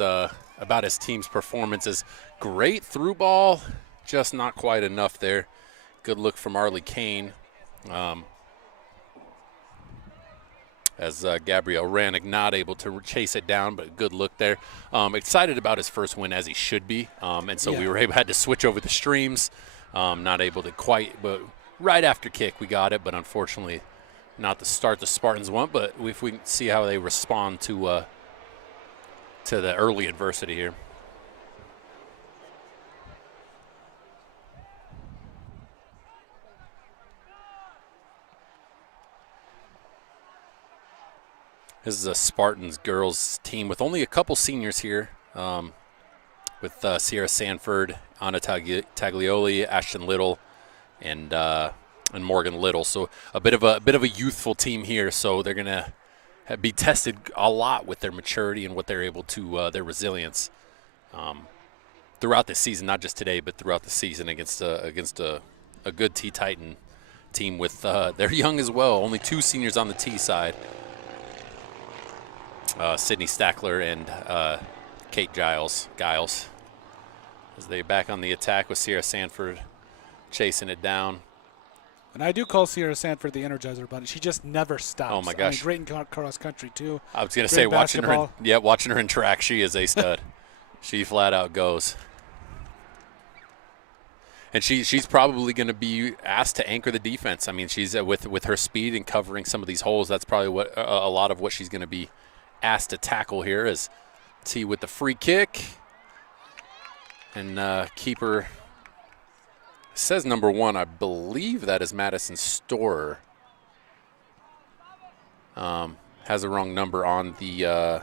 about his team's performance is great through ball, just not quite enough there. Good look from Arlie Kane. As Gabriel Rannick not able to chase it down, but good look there. Excited about his first win, as he should be. And so we had to switch over the streams. Not able to quite, but right after kick we got it, but unfortunately not the start the Spartans want. But if we can see how they respond to the early adversity here. This is a Spartans girls team with only a couple seniors here, with Sierra Sanford, Anna Taglioli, Ashton Little, and Morgan Little. So a bit of a youthful team here. So they're gonna be tested a lot with their maturity and what they're able to their resilience throughout the season, not just today, but throughout the season against a good T-Titan team with they're young as well. Only 2 seniors on the T side. Sydney Stackler and Kate Giles, as they back on the attack with Sierra Sanford chasing it down. And I do call Sierra Sanford the Energizer Bunny. She just never stops. Oh my gosh! I mean, great in cross country too. I was going to say watching her in track, she is a stud. She flat out goes. And she's probably going to be asked to anchor the defense. I mean, she's with her speed and covering some of these holes. That's probably what a lot of what she's going to be asked to tackle here. Is T with the free kick, and keeper says number 1. I believe that is Madison Storer. Has the wrong number on the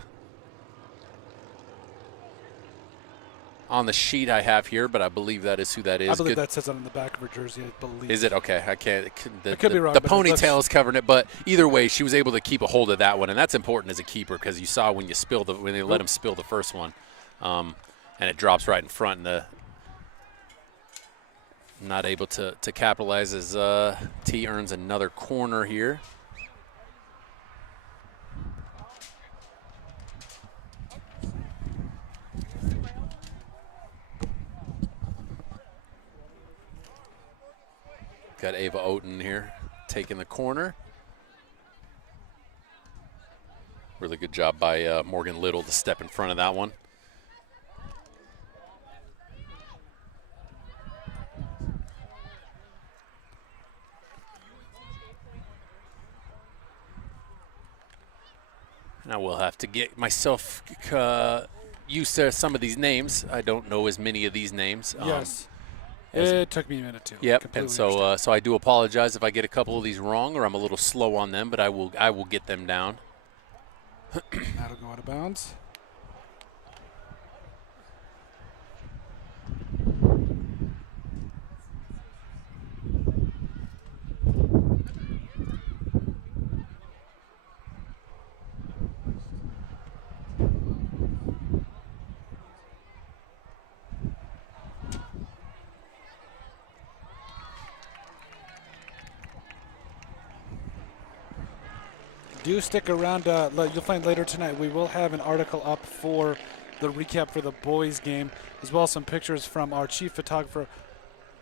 sheet I have here, but I believe that is who that is. I believe that says it on the back of her jersey, I believe. Is it? Okay, I can't. I could be wrong. The ponytail is covering it, but either way, she was able to keep a hold of that one, and that's important as a keeper because you saw when they let him spill the first one, and it drops right in front, and not able to capitalize as T earns another corner here. Got Ava Oten here taking the corner. Really good job by Morgan Little to step in front of that one. And I will have to get myself used to some of these names. I don't know as many of these names. Yes. It took me a minute too. Yep, and so I do apologize if I get a couple of these wrong or I'm a little slow on them, but I will get them down. That'll go out of bounds. Do stick around. You'll find later tonight we will have an article up for the recap for the boys game, as well as some pictures from our chief photographer,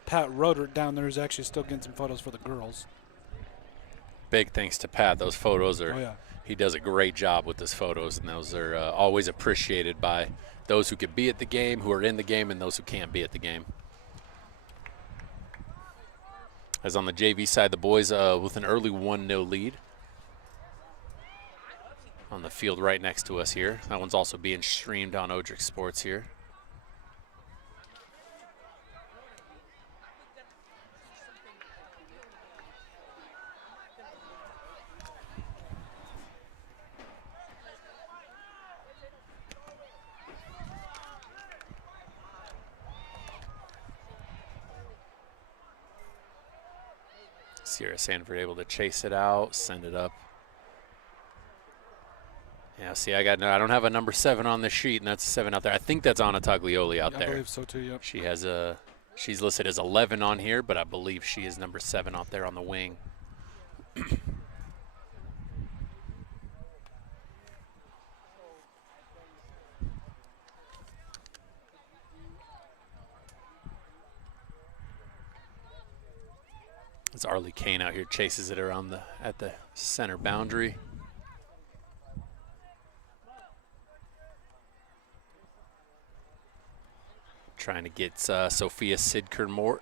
Pat Roder, down there, who's actually still getting some photos for the girls. Big thanks to Pat. Those photos are, oh, yeah. He does a great job with his photos, and those are always appreciated by those who could be at the game, who are in the game, and those who can't be at the game. As on the JV side, the boys with an early 1-0 lead. On the field right next to us here. That one's also being streamed on Odrick Sports here. Sierra Sanford able to chase it out, send it up. Yeah, see, I don't have a number 7 on the sheet, and that's a 7 out there. I think that's Anna Taglioli out there. I believe so too. Yep. She has she's listed as 11 on here, but I believe she is number 7 out there on the wing. As Arlie Kane out here chases it around at the center boundary. Trying to get Sophia Sidkern-Moore.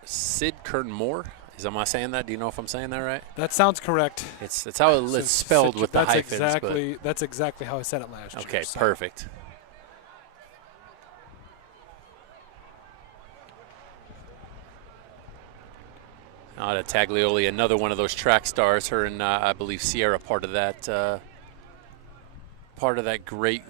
Am I saying that? Do you know if I'm saying that right? That sounds correct. It's how it's spelled with the hyphens. That's exactly how I said it last year. Okay, perfect. Now to Taglioli, another one of those track stars. Her and I believe Sierra part of that great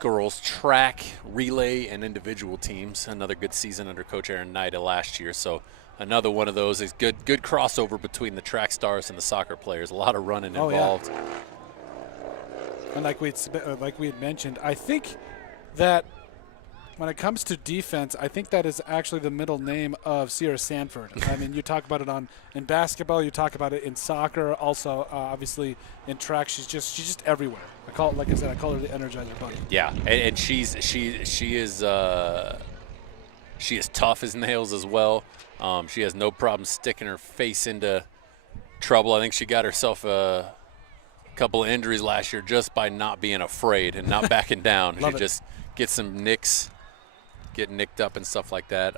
girls track, relay, and individual teams. Another good season under Coach Aaron Nida last year. So another one of those is good crossover between the track stars and the soccer players. A lot of running involved. Yeah. And like we had mentioned, I think that when it comes to defense, I think that is actually the middle name of Sierra Sanford. I mean, you talk about it in basketball, you talk about it in soccer, also obviously in track. She's just everywhere. I call her the Energizer Bunny. Yeah, and she is tough as nails as well. She has no problem sticking her face into trouble. I think she got herself a couple of injuries last year just by not being afraid and not backing down. She just gets some nicks, get nicked up and stuff like that.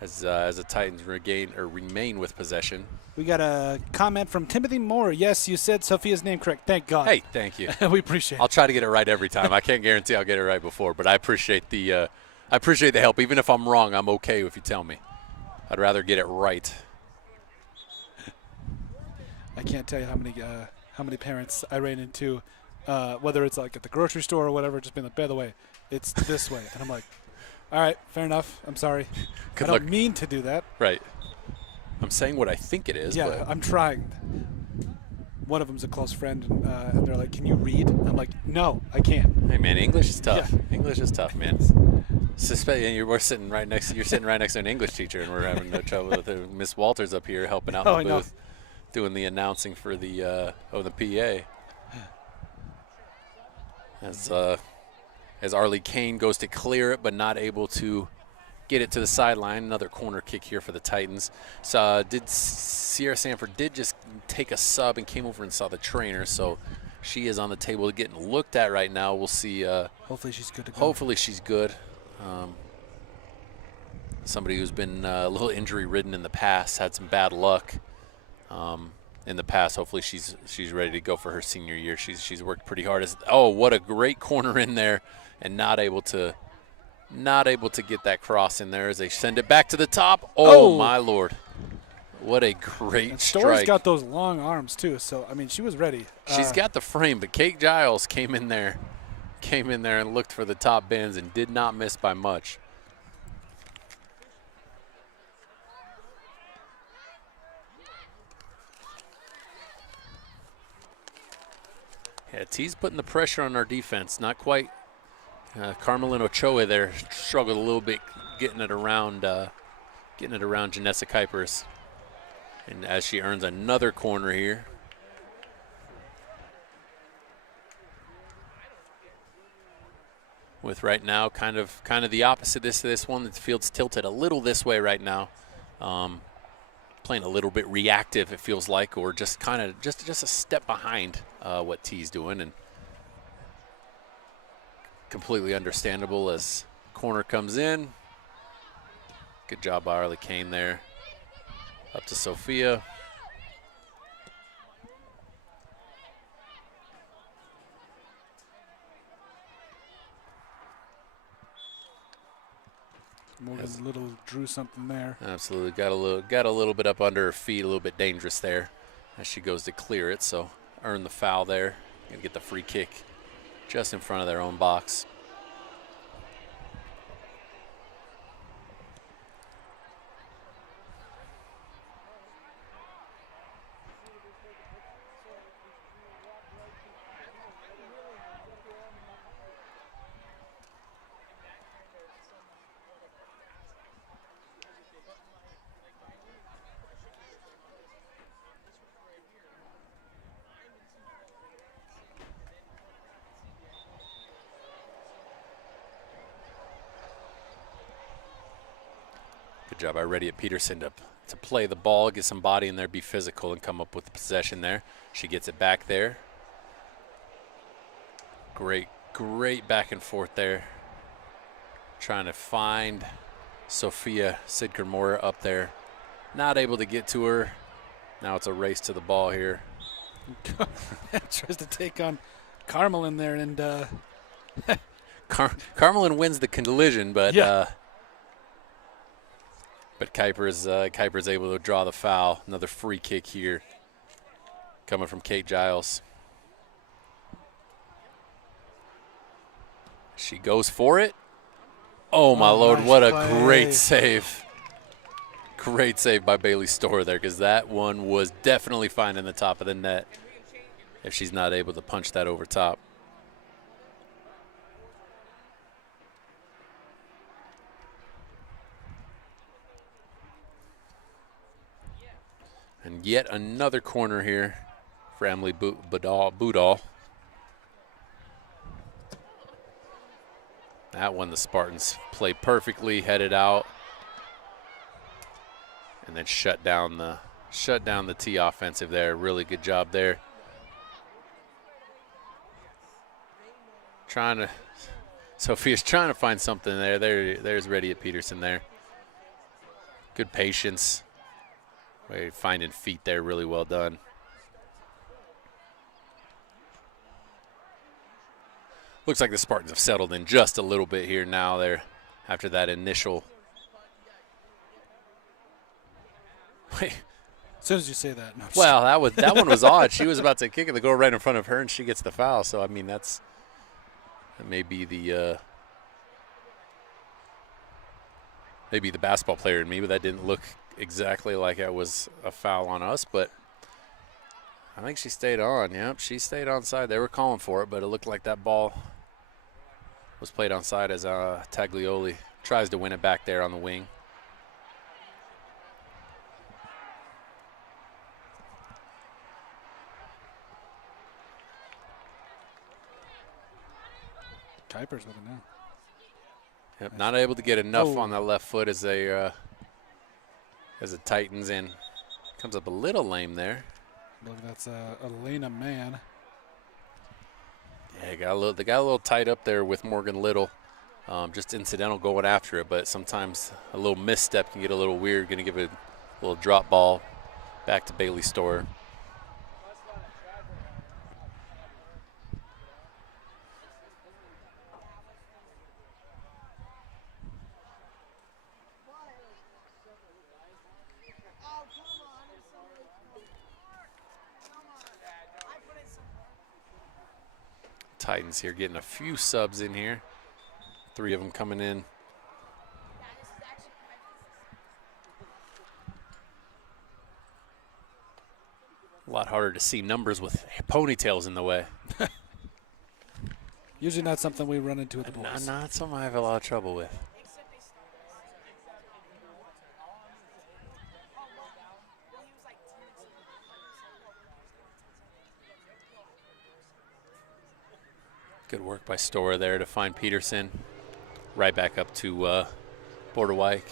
As the Titans remain with possession. We got a comment from Timothy Moore. Yes, you said Sophia's name correct. Thank God. Hey, thank you. We appreciate it. I'll try to get it right every time. I can't guarantee I'll get it right before, but I appreciate the help. Even if I'm wrong, I'm okay if you tell me. I'd rather get it right. I can't tell you how many parents I ran into, whether it's like at the grocery store or whatever, just being like, by the way, it's this way. And I'm like, all right, fair enough. I'm sorry. I don't mean to do that. Right. I'm saying what I think it is. Yeah, but I'm trying. One of them's a close friend, and they're like, can you read? I'm like, no, I can't. Hey, man, English is tough. Yeah. English is tough, man. You're sitting right next to an English teacher, and we're having no trouble with Miss Walters up here helping out in the booth, doing the announcing for the PA. As Arlie Kane goes to clear it, but not able to get it to the sideline. Another corner kick here for the Titans. So Sierra Sanford did just take a sub and came over and saw the trainer, so she is on the table getting looked at right now. We'll see. Hopefully she's good to go. Hopefully she's good. Somebody who's been a little injury-ridden in the past, had some bad luck in the past. Hopefully she's ready to go for her senior year. She's worked pretty hard. What a great corner in there, and not able to get that cross in there as they send it back to the top. Oh my Lord. What a great strike. Story's got those long arms too, so I mean she was ready. She's got the frame, but Kate Giles came in there and looked for the top bins and did not miss by much. Yeah, T's putting the pressure on our defense. Not quite. Carmelin Ochoa there struggled a little bit getting it around Janessa Kuipers. And as she earns another corner here. With right now kind of the opposite this one. The field's tilted a little this way right now. Playing a little bit reactive, it feels like, or just a step behind what T's doing, and completely understandable as corner comes in. Good job by Arlie Kane there. Up to Sophia. Morgan Little drew something there. Absolutely, got a little bit up under her feet, a little bit dangerous there as she goes to clear it. So earn the foul there and get the free kick just in front of their own box. job by Ready at Peterson to play the ball, get some body in there, be physical, and come up with the possession there. She gets it back there. Great back and forth there. Trying to find Sophia Sidker-Moore up there. Not able to get to her. Now it's a race to the ball here. Tries to take on Carmelin there, and Carmelin wins the collision, but yeah. But Kuiper's able to draw the foul. Another free kick here coming from Kate Giles. She goes for it. Oh, my Lord, nice what a play. great save. Great save by Bailey Storr there, because that one was definitely finding the top of the net if she's not able to punch that over top. And yet another corner here for Emily Budall. That one the Spartans play perfectly, headed out, and then shut down the T offensive there. Really good job there. Sophia's trying to find something there. There's Ready at Peterson there. Good patience. Finding feet there, really well done. Looks like the Spartans have settled in just a little bit here now there after that initial. Wait. As soon as you say that. No, Well, that one was odd. She was about to kick it, the goal right in front of her, and she gets the foul. So, I mean, that may be the basketball player in me, but that didn't look exactly like it was a foul on us. But I think she stayed on. Yep, she stayed onside. They were calling for it, but it looked like that ball was played onside as Taglioli tries to win it back there on the wing. Kuiper's with it now. Yep, not able to get enough on that left foot as it tightens in. Comes up a little lame there. Look, that's Elena Mann. Yeah, they got a little tight up there with Morgan Little. Just incidental going after it, but sometimes a little misstep can get a little weird. Going to give it a little drop ball back to Bailey Storr. Titans here getting a few subs in here. 3 of them coming in. A lot harder to see numbers with ponytails in the way. Usually not something we run into with the boys. Not something I have a lot of trouble with. Good work by Storr there to find Peterson. Right back up to Borderwyk.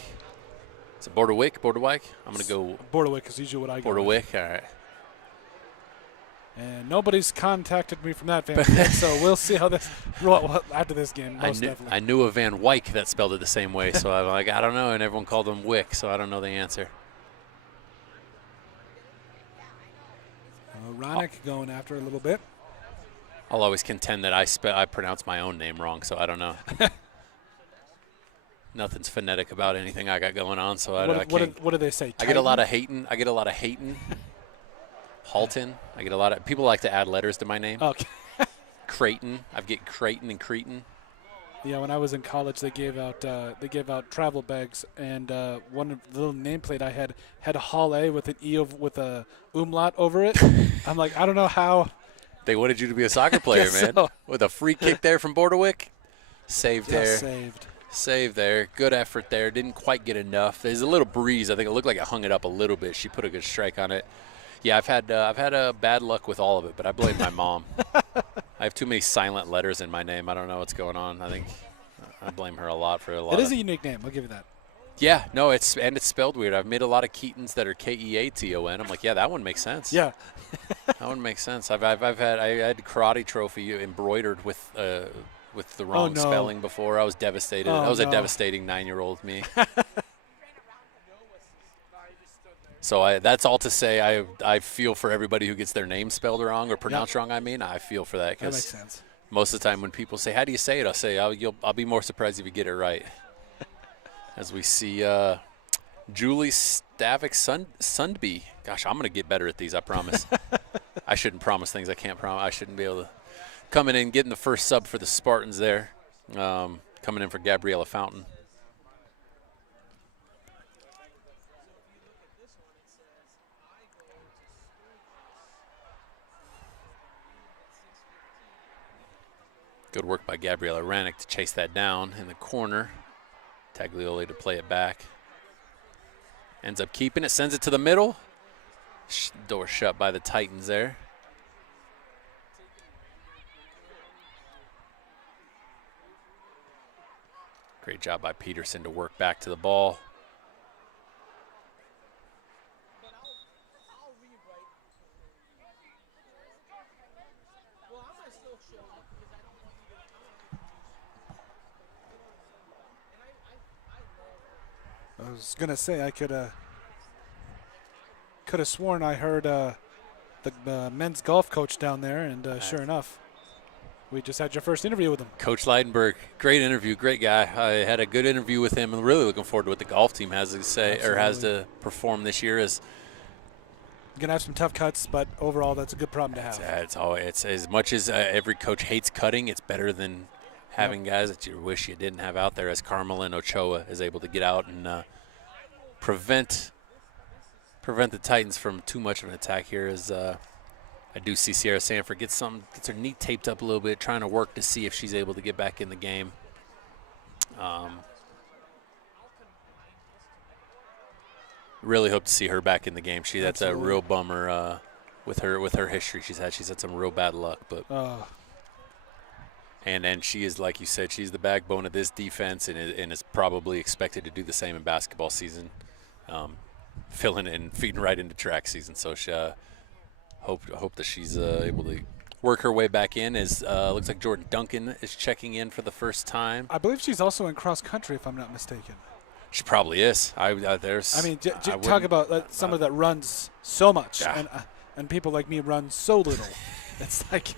Is it Borderwyk? I'm going to go Borderwyk is usually what I go with. Borderwyk, all right. And nobody's contacted me from that family yet, so we'll see how this after this game. Definitely. I knew a Van Wyck that spelled it the same way, so I'm like, I don't know, and everyone called him Wick, so I don't know the answer. Ronick going after a little bit. I'll always contend that I pronounce my own name wrong, so I don't know. Nothing's phonetic about anything I got going on, so I can't. What do they say? I get a lot of hating. Halton. I get a lot of people like to add letters to my name. Okay. Creighton. I get Creighton and Cretan. Yeah, when I was in college, they gave out travel bags, and one of the little nameplate I had a Hall A with an E with a umlaut over it. I'm like, I don't know how. They wanted you to be a soccer player, man. So. With a free kick there from Borderwyk. Saved there. Saved there. Good effort there. Didn't quite get enough. There's a little breeze. I think it looked like it hung it up a little bit. She put a good strike on it. Yeah, I've had bad luck with all of it, but I blame my mom. I have too many silent letters in my name. I don't know what's going on. I think I blame her a lot for a lot. It is a unique name. I'll give you that. Yeah, no, it's spelled weird. I've made a lot of Keatons that are Keaton. I'm like, yeah, that one makes sense. Yeah. That one makes sense. I had karate trophy embroidered with the wrong no. spelling before. I was devastated. Oh, I was a no. devastating 9-year-old me. So that's all to say. I feel for everybody who gets their name spelled wrong or pronounced wrong. I mean, I feel for that That makes because sense. most of the time when people say, "How do you say it?" I'll say, "I'll be more surprised if you get it right." As we see Julie Stavik Sundby. Gosh, I'm gonna get better at these. I promise. I shouldn't promise things I can't promise. I shouldn't be able to. Coming in, getting the first sub for the Spartans there. Coming in for Gabriella Fountain. Good work by Gabriella Rannick to chase that down in the corner. Taglioli to play it back. Ends up keeping it, sends it to the middle. Door shut by the Titans there. Great job by Peterson to work back to the ball. I was gonna say I could have sworn I heard the men's golf coach down there, and sure enough, we just had your first interview with him. Coach Leidenberg, great interview, great guy. I had a good interview with him, and really looking forward to what the golf team has to say. Absolutely. Or has to perform this year. As Gonna have some tough cuts, but overall, that's a good problem to have. it's as much as every coach hates cutting, it's better than having guys that you wish you didn't have out there. As Carmelin Ochoa is able to get out and prevent the Titans from too much of an attack here. As I do see Sierra Sanford gets her knee taped up a little bit, trying to work to see if she's able to get back in the game. Really hope to see her back in the game. That's a real bummer with her history she's had. She's had some real bad luck, but and she is, like you said, she's the backbone of this defense, and is probably expected to do the same in basketball season, filling and feeding right into track season. So she, hope that she's able to work her way back in. As looks like Jordan Duncan is checking in for the first time. I believe she's also in cross country, if I'm not mistaken. She probably is. Talk about somebody that runs so much, and people like me run so little. It's like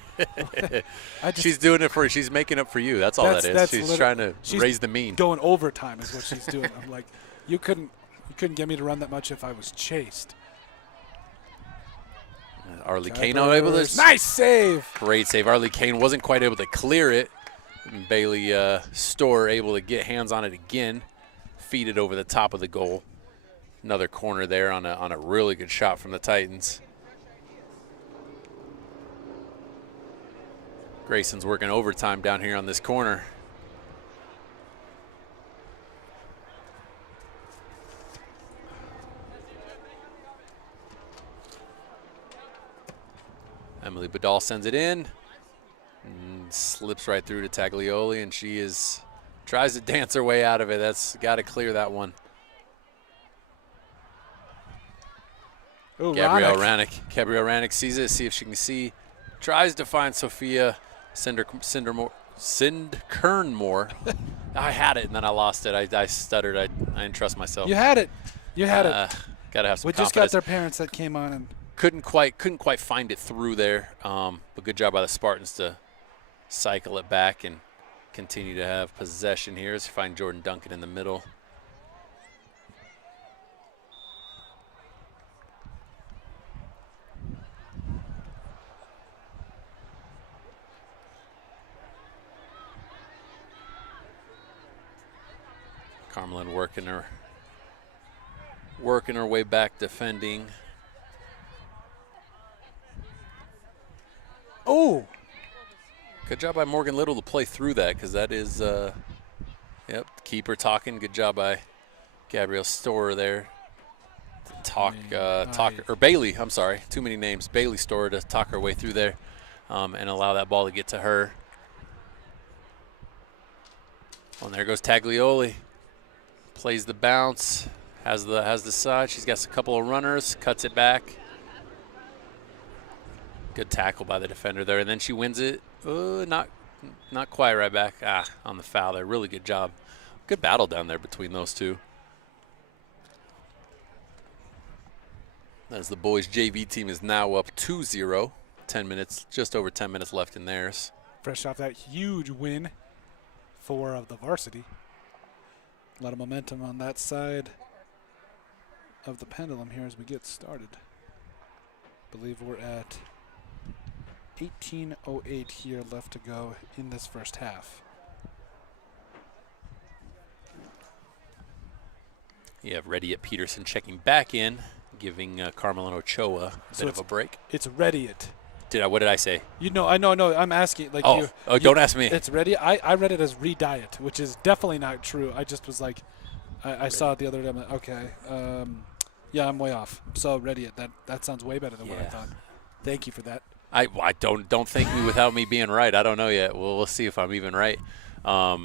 she's doing it she's making up for you. That's all that is. She's trying to raise the mean. Going overtime is what she's doing. I'm like, you couldn't get me to run that much if I was chased. Arlie Kane able to. Nice save. Great save. Arlie Kane wasn't quite able to clear it. And Bailey Storr able to get hands on it again. Feed it over the top of the goal. Another corner there on a really good shot from the Titans. Grayson's working overtime down here on this corner. Emily Badal sends it in and slips right through to Taglioli, and she tries to dance her way out of it. That's got to clear that one. Ooh, Gabrielle Rannick sees it, see if she can see. Tries to find Sophia Kernmore. I had it, and then I lost it. I stuttered. I didn't trust myself. You had it. Got to have some confidence. We just got their parents that came on and couldn't quite find it through there. But good job by the Spartans to cycle it back and continue to have possession here as you find Jordan Duncan in the middle. Carmelin working her way back defending. Oh! Good job by Morgan Little to play through that, because that is, keeper talking. Good job by Gabrielle Storer there. Bailey, I'm sorry, too many names. Bailey Storer to talk her way through there and allow that ball to get to her. Oh, and there goes Taglioli. Plays the bounce, has the side. She's got a couple of runners, cuts it back. Good tackle by the defender there, and then she wins it. Not quite right back. On the foul there. Really good job. Good battle down there between those two. As the boys JV team is now up 2-0. 10 minutes, just over 10 minutes left in theirs. Fresh off that huge win for the varsity. A lot of momentum on that side of the pendulum here as we get started. Believe we're at 18:08 here left to go in this first half. You have Ready at Peterson checking back in, giving Carmelin Ochoa a bit of a break. It's Ready it. What did I say? I know. I'm asking. Like don't ask me. It's Ready. I read it as Re-Diet, which is definitely not true. I just was like, I saw it the other day. I'm like, okay, yeah, I'm way off. So Ready it. That sounds way better than what I thought. Thank you for that. I don't thank me without me being right. I don't know yet. We'll see if I'm even right. As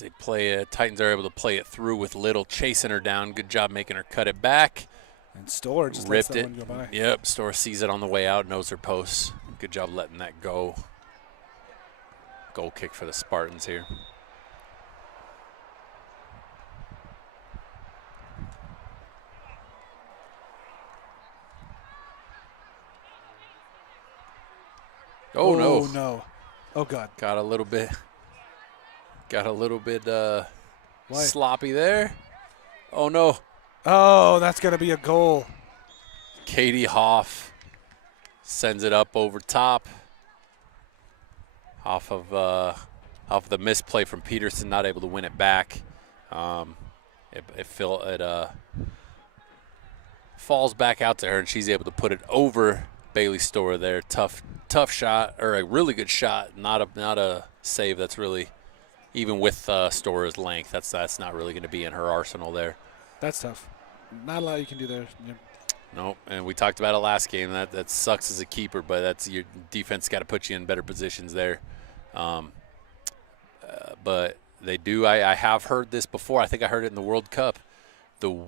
they play it, Titans are able to play it through with Little chasing her down. Good job making her cut it back. And Storr just ripped lets that it. one go by. Yep, Storr sees it on the way out, knows her posts. Good job letting that go. Goal kick for the Spartans here. Oh no. Oh God. Got a little bit sloppy there. Oh no. Oh, that's gonna be a goal. Katie Hoff sends it up over top. Off of the misplay from Peterson, not able to win it back. It falls back out to her, and she's able to put it over Bailey Storr there. Tough shot, or a really good shot. Not a save. That's really, even with Storr's length, that's not really going to be in her arsenal there. That's tough. Not a lot you can do there. Yeah. Nope, and we talked about it last game. That sucks as a keeper, but that's your defense got to put you in better positions there. But they do. I have heard this before. I think I heard it in the World Cup. The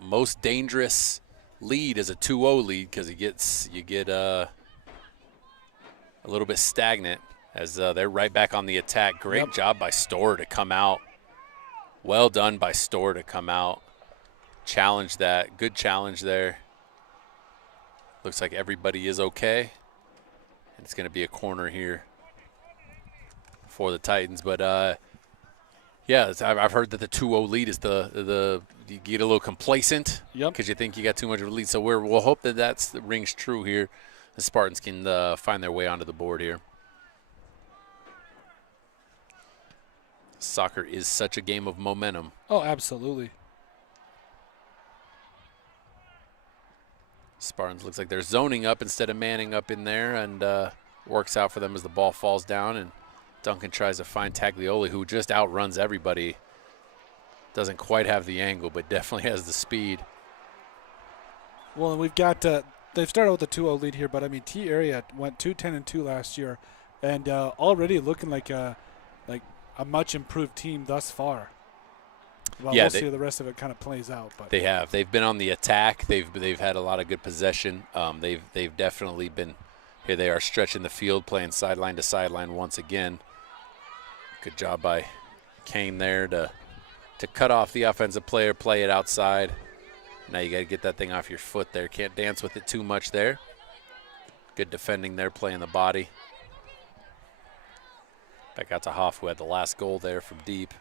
most dangerous lead is a 2-0 lead because you get a little bit stagnant as they're right back on the attack. Great job by Storr to come out. Well done by Storr to come out. Challenge that. Good challenge there. Looks like everybody is okay. And it's going to be a corner here for the Titans. But, yeah, I've heard that the 2-0 lead is you get a little complacent because you think you got too much of a lead. So we'll hope that rings true here. The Spartans can find their way onto the board here. Soccer is such a game of momentum. Oh, absolutely. Spartans looks like they're zoning up instead of manning up in there, and works out for them as the ball falls down, and Duncan tries to find Taglioli, who just outruns everybody. Doesn't quite have the angle, but definitely has the speed. Well, and we've got they've started with a 2-0 lead here, but I mean T area went 2-10-2 last year, and already looking like a much improved team thus far. Well, we'll see how the rest of it kind of plays out. But they have. They've been on the attack. They've had a lot of good possession. They've definitely been. Here they are stretching the field, playing sideline to sideline once again. Good job by Kane there to cut off the offensive player, play it outside. Now you got to get that thing off your foot there. Can't dance with it too much there. Good defending there, playing the body. Back out to Hoff, who had the last goal there from deep.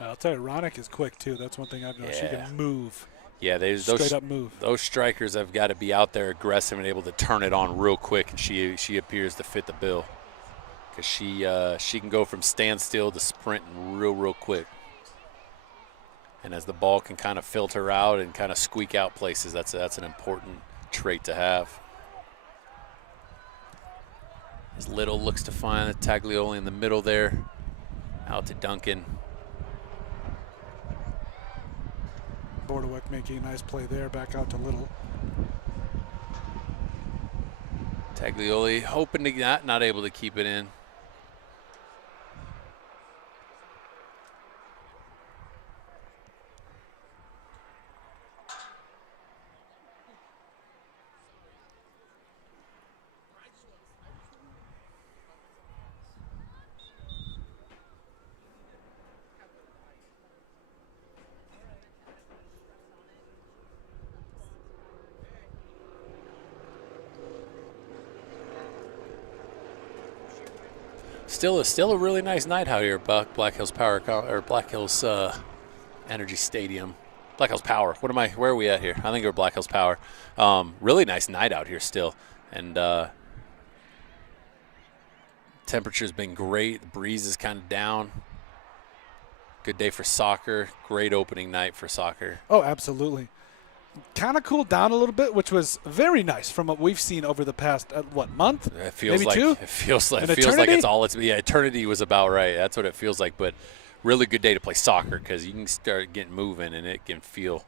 I'll tell you, Ronick is quick, too. That's one thing I've noticed. She can move. Yeah, straight up move. Those strikers have got to be out there aggressive and able to turn it on real quick, and she appears to fit the bill because she can go from standstill to sprint real quick. And as the ball can kind of filter out and kind of squeak out places, that's an important trait to have. As Little looks to find the Taglioli in the middle there, out to Duncan. Bordewick making a nice play there, back out to Little. Taglioli hoping to not able to keep it in. Still a really nice night out here at Black Hills Black Hills Energy Stadium. Black Hills Power. Where are we at here? I think we're Black Hills Power. Really nice night out here still, and temperature's been great. The breeze is kind of down. Good day for soccer. Great opening night for soccer. Oh, absolutely. Kind of cooled down a little bit, which was very nice from what we've seen over the past month? It feels maybe like 2? It feels like eternity? it's all it's. Yeah, eternity was about right. That's what it feels like. But really good day to play soccer because you can start getting moving and it can feel.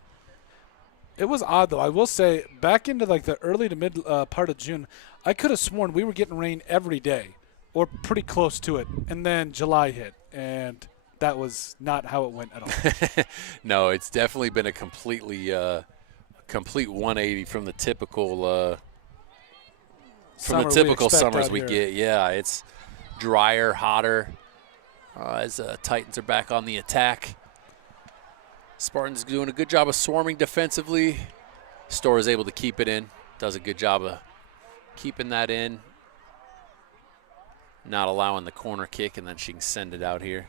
It was odd though. I will say, back into like the early to mid part of June, I could have sworn we were getting rain every day, or pretty close to it, and then July hit, and that was not how it went at all. No, it's definitely been a complete 180 from the typical summers we get. Yeah, it's drier, hotter as Titans are back on the attack. Spartans doing a good job of swarming defensively. Store is able to keep it in. Does a good job of keeping that in. Not allowing the corner kick, and then she can send it out here.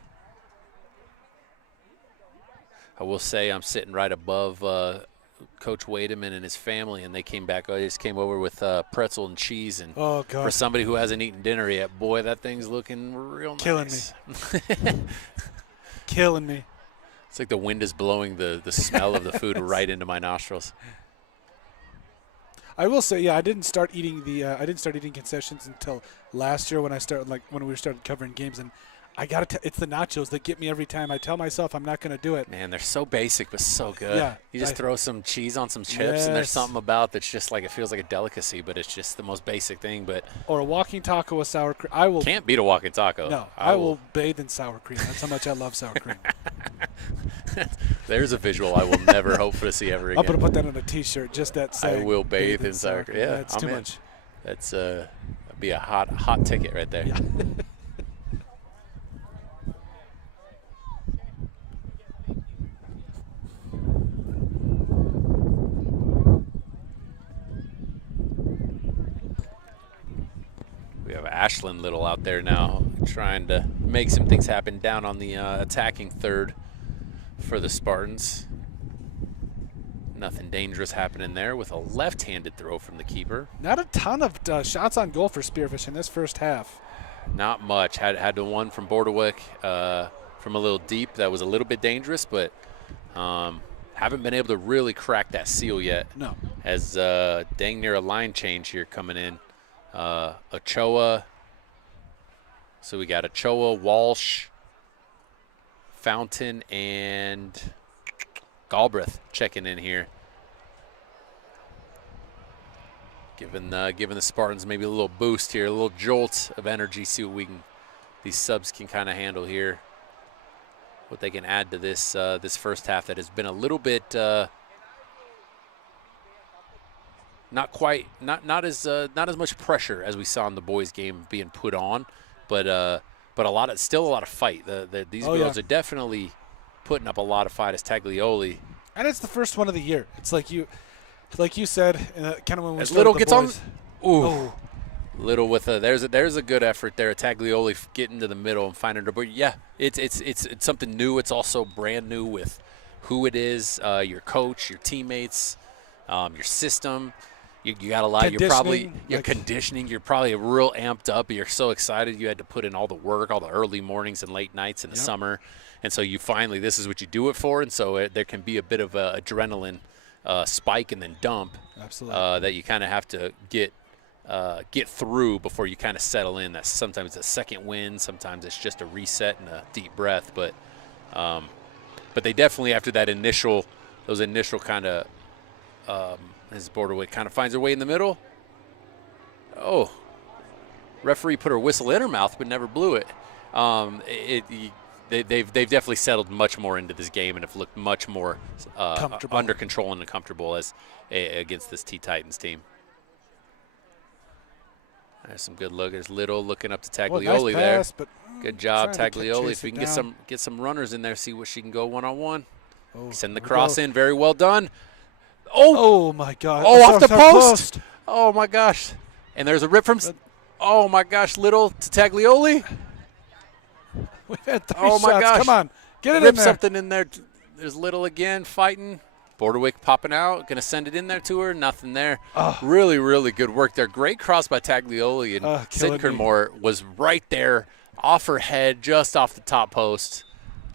I will say I'm sitting right above Coach Wademan and his family, and they came back. I just came over with pretzel and cheese, and for somebody who hasn't eaten dinner yet, boy, that thing's looking real nice. Killing me. It's like the wind is blowing the smell of the food right into my nostrils. I will say, yeah, I didn't start eating concessions until last year when we started covering games, and I it's the nachos that get me every time. I tell myself I'm not going to do it. Man, they're so basic but so good. Yeah, you just throw some cheese on some chips, and there's something about that's just like it feels like a delicacy, but it's just the most basic thing. Or a walking taco with sour cream. Can't beat a walking taco. No, I will bathe in sour cream. That's how much I love sour cream. There's a visual I will never hope to see ever again. I'm going to put that on a T-shirt. Just that saying. I will bathe in sour cream. Yeah, that's too much. That's that'd be a hot ticket right there. Yeah. We have Ashlyn Little out there now trying to make some things happen down on the attacking third for the Spartans. Nothing dangerous happening there with a left-handed throw from the keeper. Not a ton of shots on goal for Spearfish in this first half. Not much. Had the one from Bordewick from a little deep that was a little bit dangerous, but haven't been able to really crack that seal yet. No. As dang near a line change here coming in. Ochoa. So we got Ochoa, Walsh, Fountain, and Galbraith checking in here. Giving the Spartans maybe a little boost here, a little jolt of energy, see what these subs can kind of handle here. What they can add to this this first half that has been a little bit not as much pressure as we saw in the boys game being put on, but still a lot of fight. These girls are definitely putting up a lot of fight as Taglioli. And it's the first one of the year. It's like you said, kind of when we as started Little the gets boys. on. Ooh. Little with there's a good effort there. Taglioli getting to the middle and finding her. But yeah, it's something new. It's also brand new with who it is, your coach, your teammates, your system. You got a lot. You're conditioning. You're probably real amped up. You're so excited. You had to put in all the work, all the early mornings and late nights in the summer, and so you finally this is what you do it for. And so there can be a bit of a adrenaline spike and then dump. Absolutely. That you kind of have to get through before you kind of settle in. That's sometimes a second win. Sometimes it's just a reset and a deep breath. But they definitely after those initial kind of. As Borderwick kind of finds her way in the middle. Oh, referee put her whistle in her mouth but never blew it. They've definitely settled much more into this game and have looked much more under control and comfortable against this T-Titans team. There's some good look. There's Little looking up to Taglioli nice pass, there. But good job, Taglioli. If we can get some runners in there, see what she can go one-on-one. Oh, send the cross in. Very well done. Oh my God. Oh, off the post. Oh, my gosh. And there's a rip from – oh, my gosh, Little to Taglioli. We've had 3 shots. Gosh. Come on. Get it in there. Rip something in there. There's Little again fighting. Borderwick popping out. Going to send it in there to her. Nothing there. Oh. Really, really good work there. Great cross by Taglioli. And Sidkermore was right there off her head, just off the top post,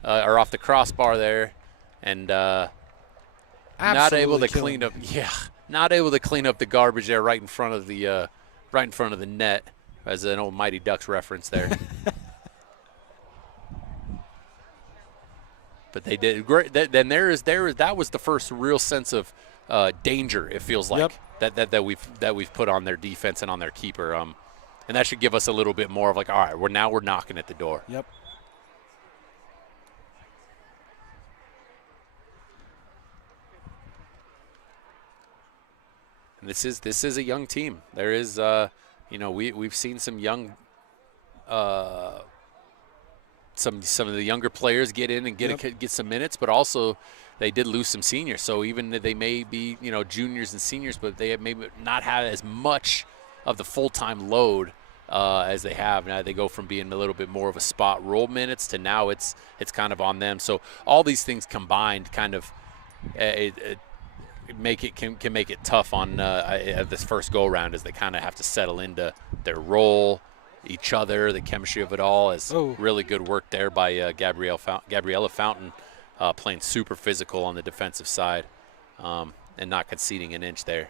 or off the crossbar there. And not able to clean up. Yeah, not able to clean up the garbage there right in front of the net, as an old Mighty Ducks reference there. But they did great. Then that was the first real sense of danger. It feels like that we've put on their defense and on their keeper. And that should give us a little bit more of like, all right, we're knocking at the door. Yep. And this is a young team. There is, we've seen some young. Some of the younger players get in and get some minutes, but also they did lose some seniors. So even they may be juniors and seniors, but they have maybe not had as much of the full-time load as they have now. They go from being a little bit more of a spot role minutes to now it's kind of on them. So all these things combined kind of can make it tough on this first go around, as they kind of have to settle into their role. Each other, the chemistry of it all is really good work there by Gabriella Fountain, playing super physical on the defensive side, and not conceding an inch there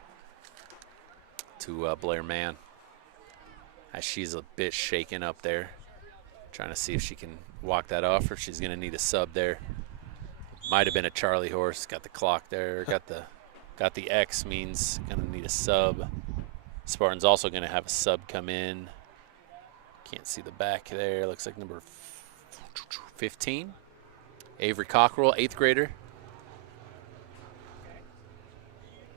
to Blair Mann, as she's a bit shaken up there, trying to see if she can walk that off, or she's going to need a sub there. Might have been a Charlie horse. Got the clock there. Got the X, means going to need a sub. Spartans also going to have a sub come in. Can't see the back there. Looks like number 15. Avery Cockrell, 8th grader.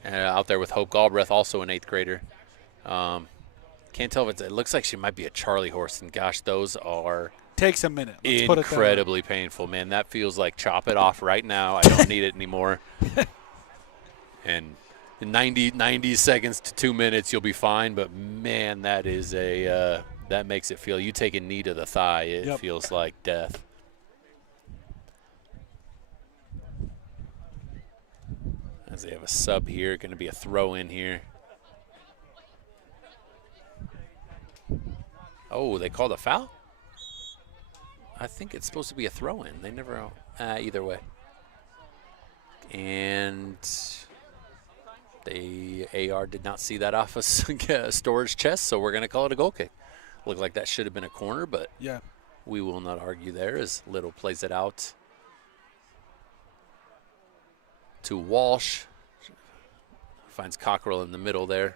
Out there with Hope Galbraith, also an 8th grader. Can't tell if it looks like she might be a Charlie horse, and gosh, those are takes a minute. Incredibly painful, man. That feels like chop it off right now. I don't need it anymore. And in 90 seconds to 2 minutes, you'll be fine. But man, that is that makes it feel. You take a knee to the thigh, it feels like death. As they have a sub here, going to be a throw in here. Oh, they called a foul? I think it's supposed to be a throw in. They never, either way. And the AR did not see that off a storage chest, so we're going to call it a goal kick. Looked like that should have been a corner, but we will not argue there, as Little plays it out to Walsh. Finds Cockrell in the middle there.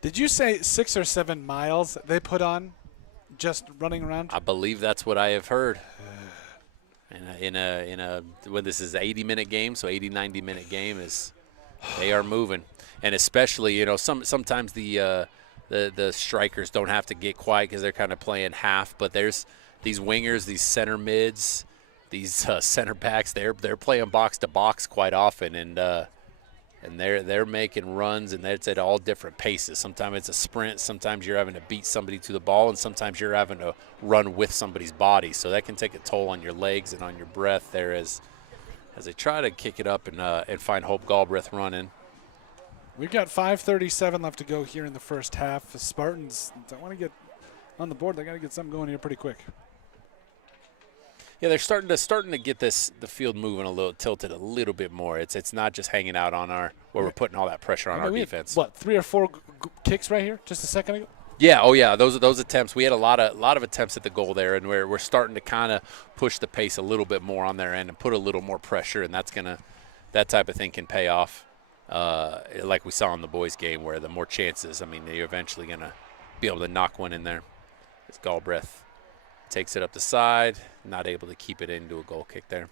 Did you say 6 or 7 miles they put on just running around? I believe that's what I have heard. This is an 80-minute game, so 90-minute game is they are moving. And especially, sometimes the strikers don't have to get quiet because they're kind of playing half. But there's these wingers, these center mids, these center backs. They're playing box to box quite often, and they're making runs, and it's at all different paces. Sometimes it's a sprint. Sometimes you're having to beat somebody to the ball, and sometimes you're having to run with somebody's body. So that can take a toll on your legs and on your breath there as they try to kick it up and find Hope Galbraith running. We've got 5:37 left to go here in the first half. The Spartans don't want to get on the board. They got to get something going here pretty quick. Yeah, they're starting to get the field moving tilted a little bit more. It's not just hanging out on where we're putting all that pressure on our defense. What, 3 or 4 kicks right here just a second ago? Yeah, oh yeah, those attempts. We had a lot of attempts at the goal there, and we're starting to kind of push the pace a little bit more on their end and put a little more pressure, and that type of thing can pay off. like we saw in the boys' game, where the more chances, I mean, you're eventually going to be able to knock one in there. As Galbraith takes it up the side, not able to keep it into a goal kick there.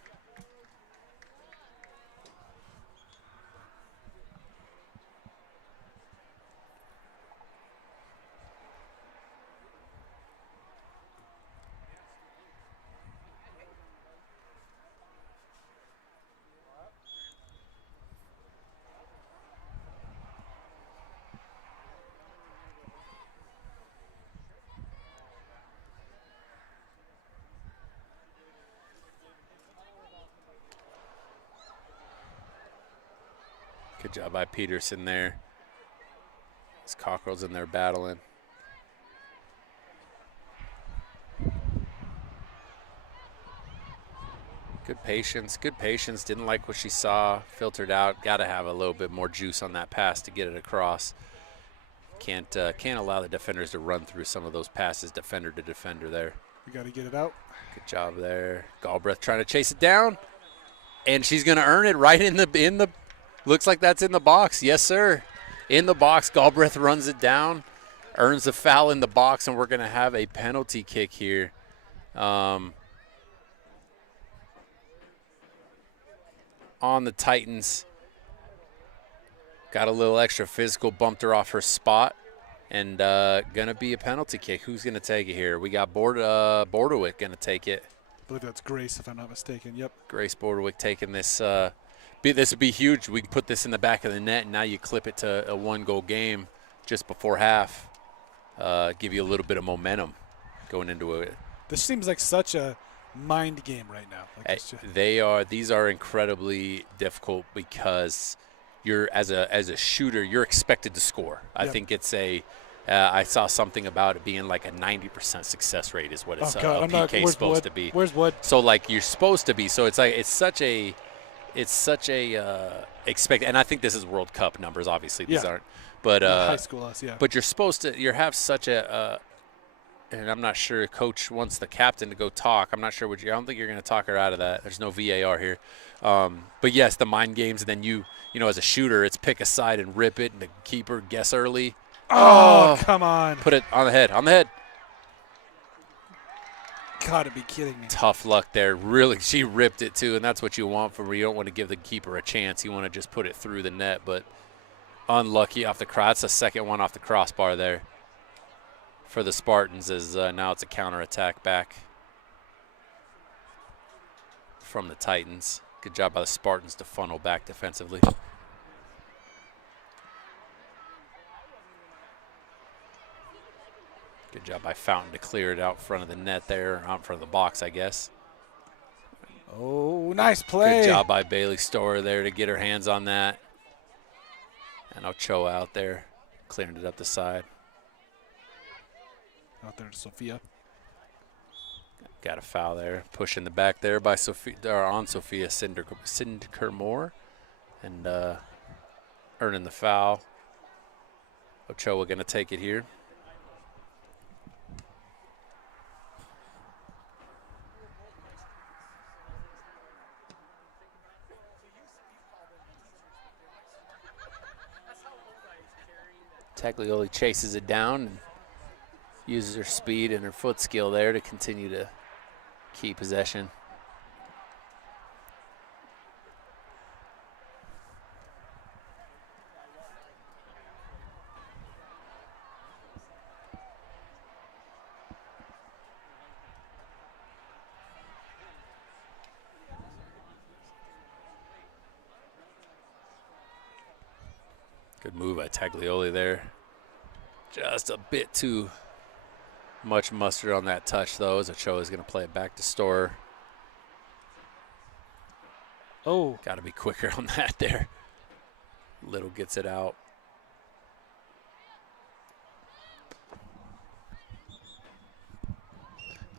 Good job by Peterson there. His Cockrell's in there battling. Good patience, good patience. Didn't like what she saw, filtered out. Got to have a little bit more juice on that pass to get it across. Can't allow the defenders to run through some of those passes, defender to defender there. We got to get it out. Good job there. Galbraith trying to chase it down, and she's going to earn it right in the. Looks like that's in the box. Yes, sir. In the box, Galbraith runs it down, earns the foul in the box, and we're going to have a penalty kick here. On the Titans. Got a little extra physical, bumped her off her spot, and going to be a penalty kick. Who's going to take it here? We got Bordewick going to take it. I believe that's Grace, if I'm not mistaken. Yep. Grace Bordewick taking this. This would be huge. We can put this in the back of the net, and now you clip it to a one-goal game just before half. Give you a little bit of momentum going into it. This seems like such a mind game right now. Like These are incredibly difficult because you're as a shooter, you're expected to score. I think it's I saw something about it being like a 90% success rate is what it's a PK is supposed to be. Where's Wood? So like you're supposed to be. So it's like it's such a expect, and I think this is World Cup numbers. Obviously, these aren't. But high school us, yeah. But you're supposed to. You have such a. And I'm not sure. Coach wants the captain to go talk. I'm not sure what I don't think you're going to talk her out of that. There's no VAR here. But yes, the mind games. And then you know, as a shooter, it's pick a side and rip it, and the keeper guess early. Oh, come on! Put it on the head. On the head. Gotta be kidding me. Tough luck there. Really, she ripped it too, and that's what you want from her. You don't want to give the keeper a chance. You want to just put it through the net, but unlucky off the cross. That's the second one off the crossbar there for the Spartans. As now it's a counterattack back from the Titans. Good job by the Spartans to funnel back defensively. Good job by Fountain to clear it out front of the net there, out in front of the box, I guess. Oh, nice play. Good job by Bailey Storer there to get her hands on that. And Ochoa out there, clearing it up the side. Out there to Sophia. Got a foul there. Pushing the back there by Sophia, or on Sophia Sindeker Moore. And earning the foul. Ochoa going to take it here. Taglioli chases it down and uses her speed and her foot skill there to continue to keep possession. Good move by Taglioli there. Just a bit too much mustard on that touch, though, as Ochoa is going to play it back to Storer. Oh. Got to be quicker on that there. Little gets it out.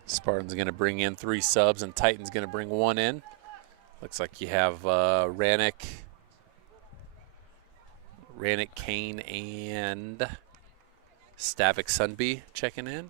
Spartans going to bring in 3 subs, and Titans going to bring 1 in. Looks like you have Rannick, Kane, and Stavik Sundby checking in.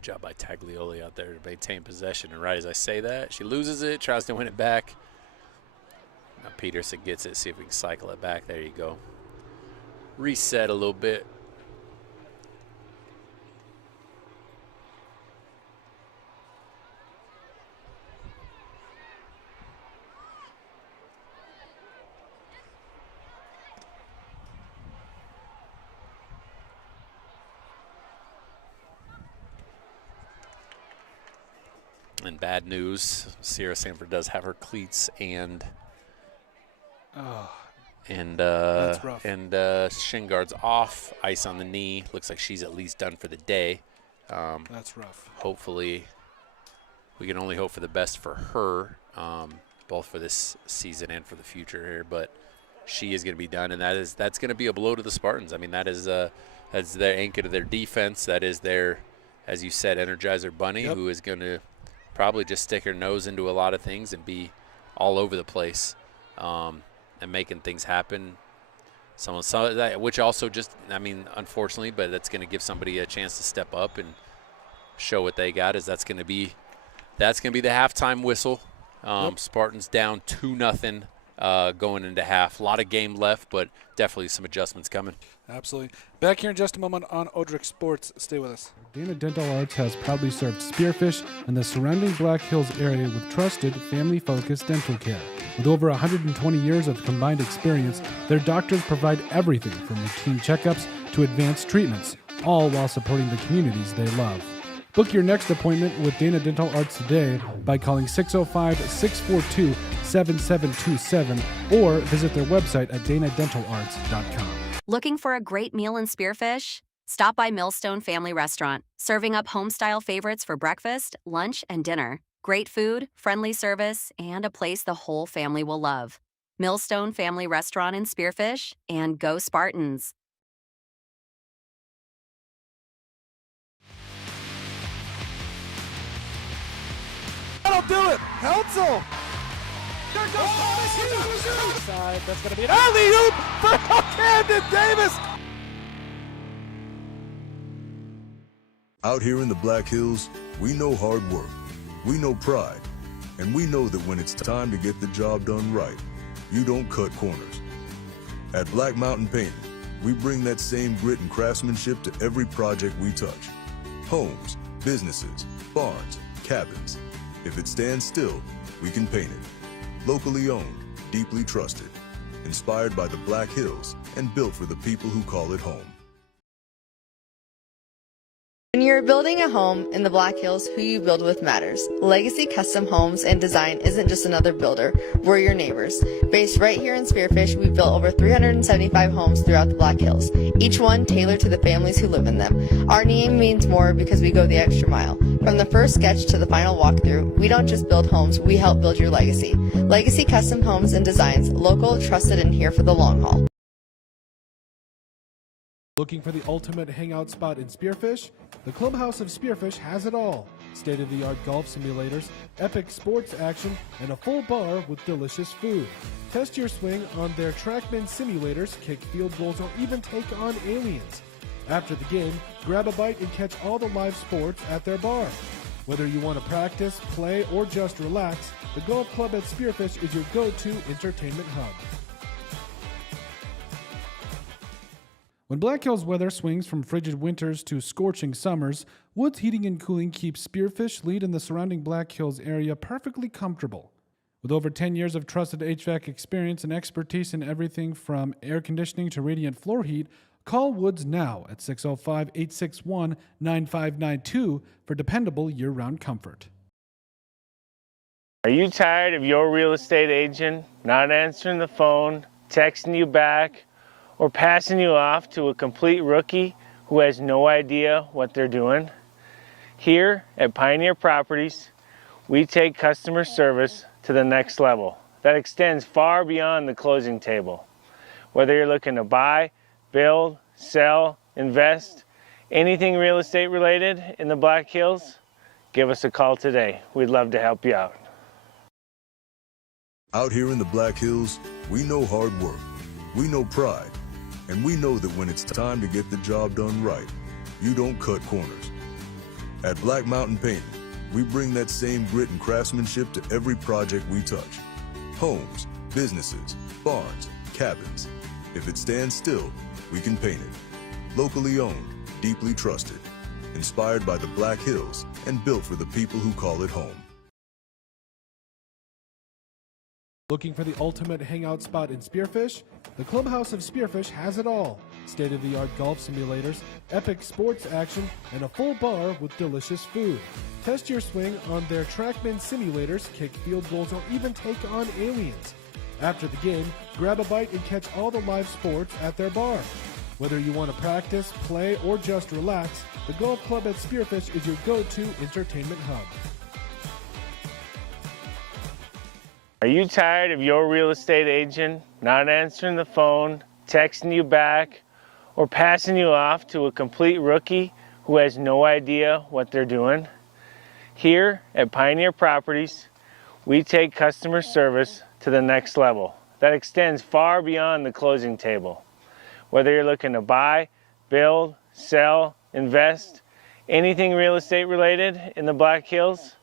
Good job by Taglioli out there to maintain possession. And right as I say that, she loses it, tries to win it back. Now Peterson gets it, see if we can cycle it back. There you go. Reset a little bit. And bad news, Sierra Sanford does have her cleats and that's rough. shin guards off, ice on the knee. Looks like she's at least done for the day. That's rough. Hopefully, we can only hope for the best for her, both for this season and for the future here. But she is going to be done, and that's going to be a blow to the Spartans. I mean, that's their anchor to their defense. That is their, as you said, Energizer Bunny, who is going to probably just stick her nose into a lot of things and be all over the place, and making things happen. Which also just, I mean, unfortunately, but that's going to give somebody a chance to step up and show what they got. That's going to be the halftime whistle. Spartans down 2-0 going into half. A lot of game left, but definitely some adjustments coming. Absolutely. Back here in just a moment on Odrick Sports. Stay with us. Dana Dental Arts has proudly served Spearfish and the surrounding Black Hills area with trusted, family-focused dental care. With over 120 years of combined experience, their doctors provide everything from routine checkups to advanced treatments, all while supporting the communities they love. Book your next appointment with Dana Dental Arts today by calling 605-642-7727 or visit their website at danadentalarts.com. Looking for a great meal in Spearfish? Stop by Millstone Family Restaurant, serving up home-style favorites for breakfast, lunch, and dinner. Great food, friendly service, and a place the whole family will love. Millstone Family Restaurant in Spearfish, and go Spartans! That'll do it. Council. There goes side. That's going to be an alley-oop for Camden Davis. Out here in the Black Hills, we know hard work, we know pride, and we know that when it's time to get the job done right, you don't cut corners. At Black Mountain Painting, we bring that same grit and craftsmanship to every project we touch. Homes, businesses, barns, cabins. If it stands still, we can paint it. Locally owned, deeply trusted, inspired by the Black Hills, and built for the people who call it home. When you're building a home in the Black Hills, who you build with matters. Legacy Custom Homes and Design isn't just another builder, we're your neighbors. Based right here in Spearfish, we've built over 375 homes throughout the Black Hills, each one tailored to the families who live in them. Our name means more because we go the extra mile. From the first sketch to the final walkthrough, we don't just build homes, we help build your legacy. Legacy Custom Homes and Designs, local, trusted, and here for the long haul. Looking for the ultimate hangout spot in Spearfish? The Clubhouse of Spearfish has it all. State-of-the-art golf simulators, epic sports action, and a full bar with delicious food. Test your swing on their TrackMan simulators, kick field goals, or even take on aliens. After the game, grab a bite and catch all the live sports at their bar. Whether you want to practice, play, or just relax, the Golf Club at Spearfish is your go-to entertainment hub. When Black Hills weather swings from frigid winters to scorching summers, Woods Heating and Cooling keeps Spearfish Lead in the surrounding Black Hills area perfectly comfortable. With over 10 years of trusted HVAC experience and expertise in everything from air conditioning to radiant floor heat, call Woods now at 605-861-9592 for dependable year-round comfort. Are you tired of your real estate agent not answering the phone, texting you back, or passing you off to a complete rookie who has no idea what they're doing? Here at Pioneer Properties, we take customer service to the next level. That extends far beyond the closing table. Whether you're looking to buy, build, sell, invest, anything real estate related in the Black Hills, give us a call today. We'd love to help you out. Out here in the Black Hills, we know hard work, we know pride, and we know that when it's time to get the job done right, you don't cut corners. At Black Mountain Painting, we bring that same grit and craftsmanship to every project we touch. Homes, businesses, barns, cabins. If it stands still, we can paint it. Locally owned, deeply trusted. Inspired by the Black Hills and built for the people who call it home. Looking for the ultimate hangout spot in Spearfish? The Clubhouse of Spearfish has it all. State-of-the-art golf simulators, epic sports action, and a full bar with delicious food. Test your swing on their TrackMan simulators, kick field goals, or even take on aliens. After the game, grab a bite and catch all the live sports at their bar. Whether you want to practice, play, or just relax, the golf club at Spearfish is your go-to entertainment hub. Are you tired of your real estate agent not answering the phone, texting you back, or passing you off to a complete rookie who has no idea what they're doing? Here at Pioneer Properties, we take customer service to the next level that extends far beyond the closing table. Whether you're looking to buy, build, sell, invest, anything real estate related in the Black Hills,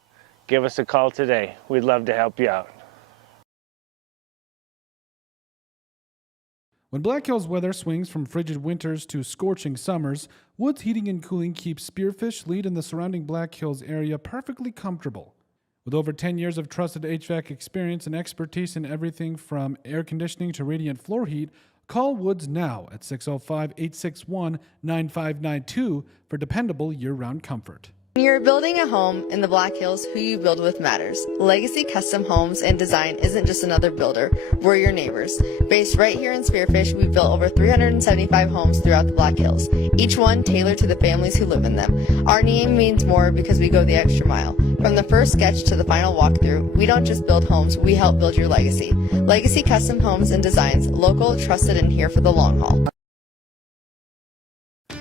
give us a call today. We'd love to help you out. When Black Hills weather swings from frigid winters to scorching summers, Woods Heating and Cooling keeps Spearfish Lead and the surrounding Black Hills area perfectly comfortable. With over 10 years of trusted HVAC experience and expertise in everything from air conditioning to radiant floor heat, call Woods now at 605-861-9592 for dependable year-round comfort. When you're building a home in the Black Hills, who you build with matters. Legacy Custom Homes and Design isn't just another builder, we're your neighbors. Based right here in Spearfish, we've built over 375 homes throughout the Black Hills, each one tailored to the families who live in them. Our name means more because we go the extra mile. From the first sketch to the final walkthrough, we don't just build homes, we help build your legacy. Legacy Custom Homes and Designs, local, trusted, and here for the long haul.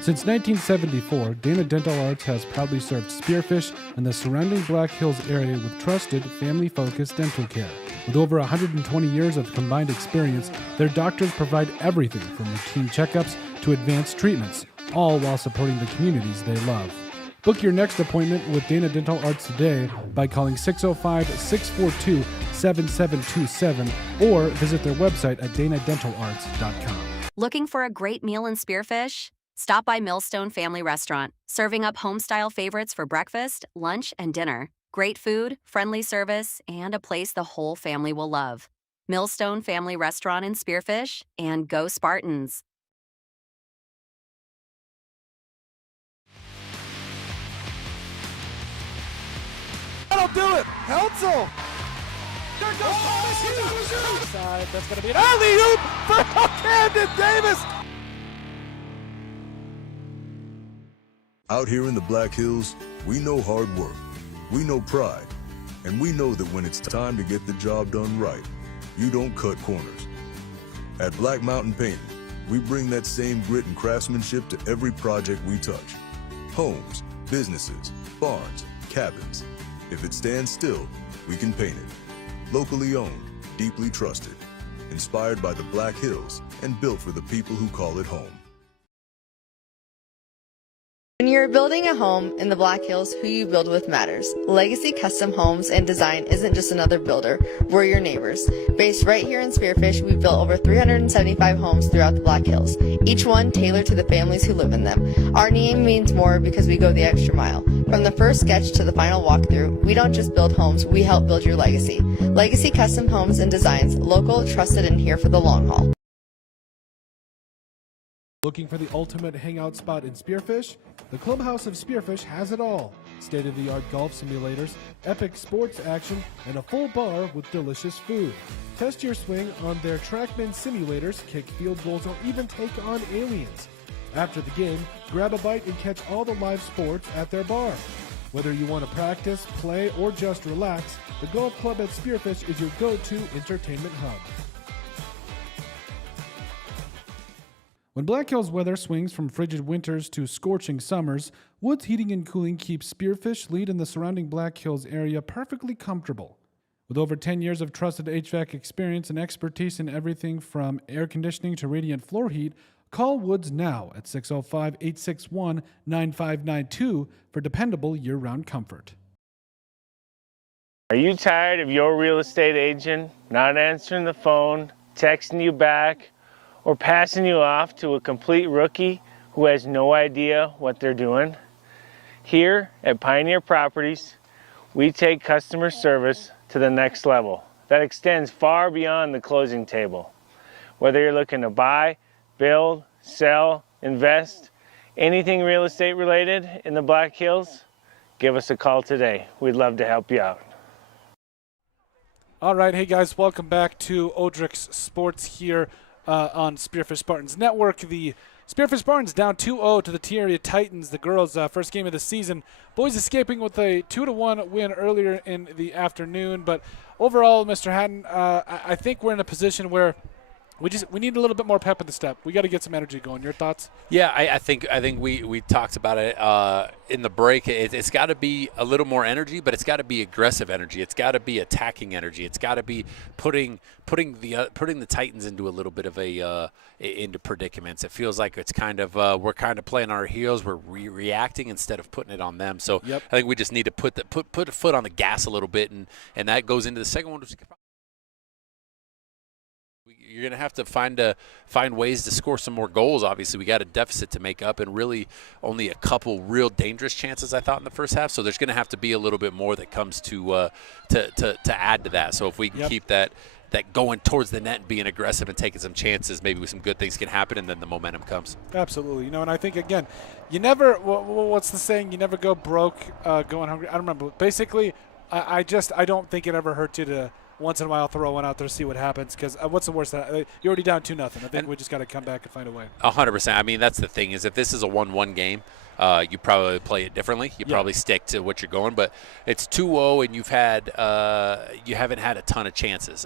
Since 1974, Dana Dental Arts has proudly served Spearfish and the surrounding Black Hills area with trusted, family-focused dental care. With over 120 years of combined experience, their doctors provide everything from routine checkups to advanced treatments, all while supporting the communities they love. Book your next appointment with Dana Dental Arts today by calling 605-642-7727 or visit their website at danadentalarts.com. Looking for a great meal in Spearfish? Stop by Millstone Family Restaurant, serving up home-style favorites for breakfast, lunch, and dinner. Great food, friendly service, and a place the whole family will love. Millstone Family Restaurant in Spearfish, and go Spartans! That'll do it! Council! There goes Thomas! Side, that's going to be an alley-oop for Camden Davis! Out here in the Black Hills, we know hard work, we know pride, and we know that when it's time to get the job done right, you don't cut corners. At Black Mountain Painting, we bring that same grit and craftsmanship to every project we touch. Homes, businesses, barns, cabins. If it stands still, we can paint it. Locally owned, deeply trusted. Inspired by the Black Hills and built for the people who call it home. When you're building a home in the Black Hills, who you build with matters. Legacy Custom Homes and Design isn't just another builder, we're your neighbors. Based right here in Spearfish, we've built over 375 homes throughout the Black Hills, each one tailored to the families who live in them. Our name means more because we go the extra mile. From the first sketch to the final walkthrough, we don't just build homes, we help build your legacy. Legacy Custom Homes and Designs, local, trusted, and here for the long haul. Looking for the ultimate hangout spot in Spearfish? The Clubhouse of Spearfish has it all. State-of-the-art golf simulators, epic sports action, and a full bar with delicious food. Test your swing on their TrackMan simulators, kick field goals, or even take on aliens. After the game, grab a bite and catch all the live sports at their bar. Whether you want to practice, play, or just relax, the golf club at Spearfish is your go-to entertainment hub. When Black Hills weather swings from frigid winters to scorching summers, Woods Heating and Cooling keeps Spearfish Lead and the surrounding Black Hills area perfectly comfortable. With over 10 years of trusted HVAC experience and expertise in everything from air conditioning to radiant floor heat, Call Woods now at 605-861-9592 for dependable year-round comfort. Are you tired of your real estate agent not answering the phone, texting you back, or passing you off to a complete rookie who has no idea what they're doing? Here at Pioneer Properties, we take customer service to the next level that extends far beyond the closing table. Whether you're looking to buy, build, sell, invest, anything real estate related in the Black Hills, give us a call today. We'd love to help you out. All right, hey guys, welcome back to Odrix Sports here on Spearfish Spartans Network. The Spearfish Spartans down 2-0 to the T-Area Titans, the girls' first game of the season. Boys escaping with a 2-1 win earlier in the afternoon, but overall, Mr. Hatton, I think we're in a position where we need a little bit more pep in the step. We got to get some energy going. Your thoughts? Yeah, I think we talked about it in the break. It's got to be a little more energy, but it's got to be aggressive energy. It's got to be attacking energy. It's got to be putting the Titans into a little bit of into predicaments. It feels like it's kind of we're kind of playing on our heels. We're reacting instead of putting it on them. So Yep. I think we just need to put a foot on the gas a little bit, and that goes into the second one. You're going to have to find ways to score some more goals. Obviously, we got a deficit to make up, and really only a couple real dangerous chances, I thought, in the first half. So there's going to have to be a little bit more that comes to add to that. So if we can keep that going towards the net and being aggressive and taking some chances, maybe some good things can happen, and then the momentum comes. Absolutely. And I think, again, you never – what's the saying? You never go broke going hungry. I don't remember. Basically, I don't think it ever hurt you to – once in a while throw one out there, see what happens, because what's the worst? You're already down 2-0. I think we just got to come back and find a way. 100%. I mean, that's the thing, is if this is a 1-1 game, you probably play it differently. You probably stick to what you're going, but it's 2-0 and you haven't had a ton of chances.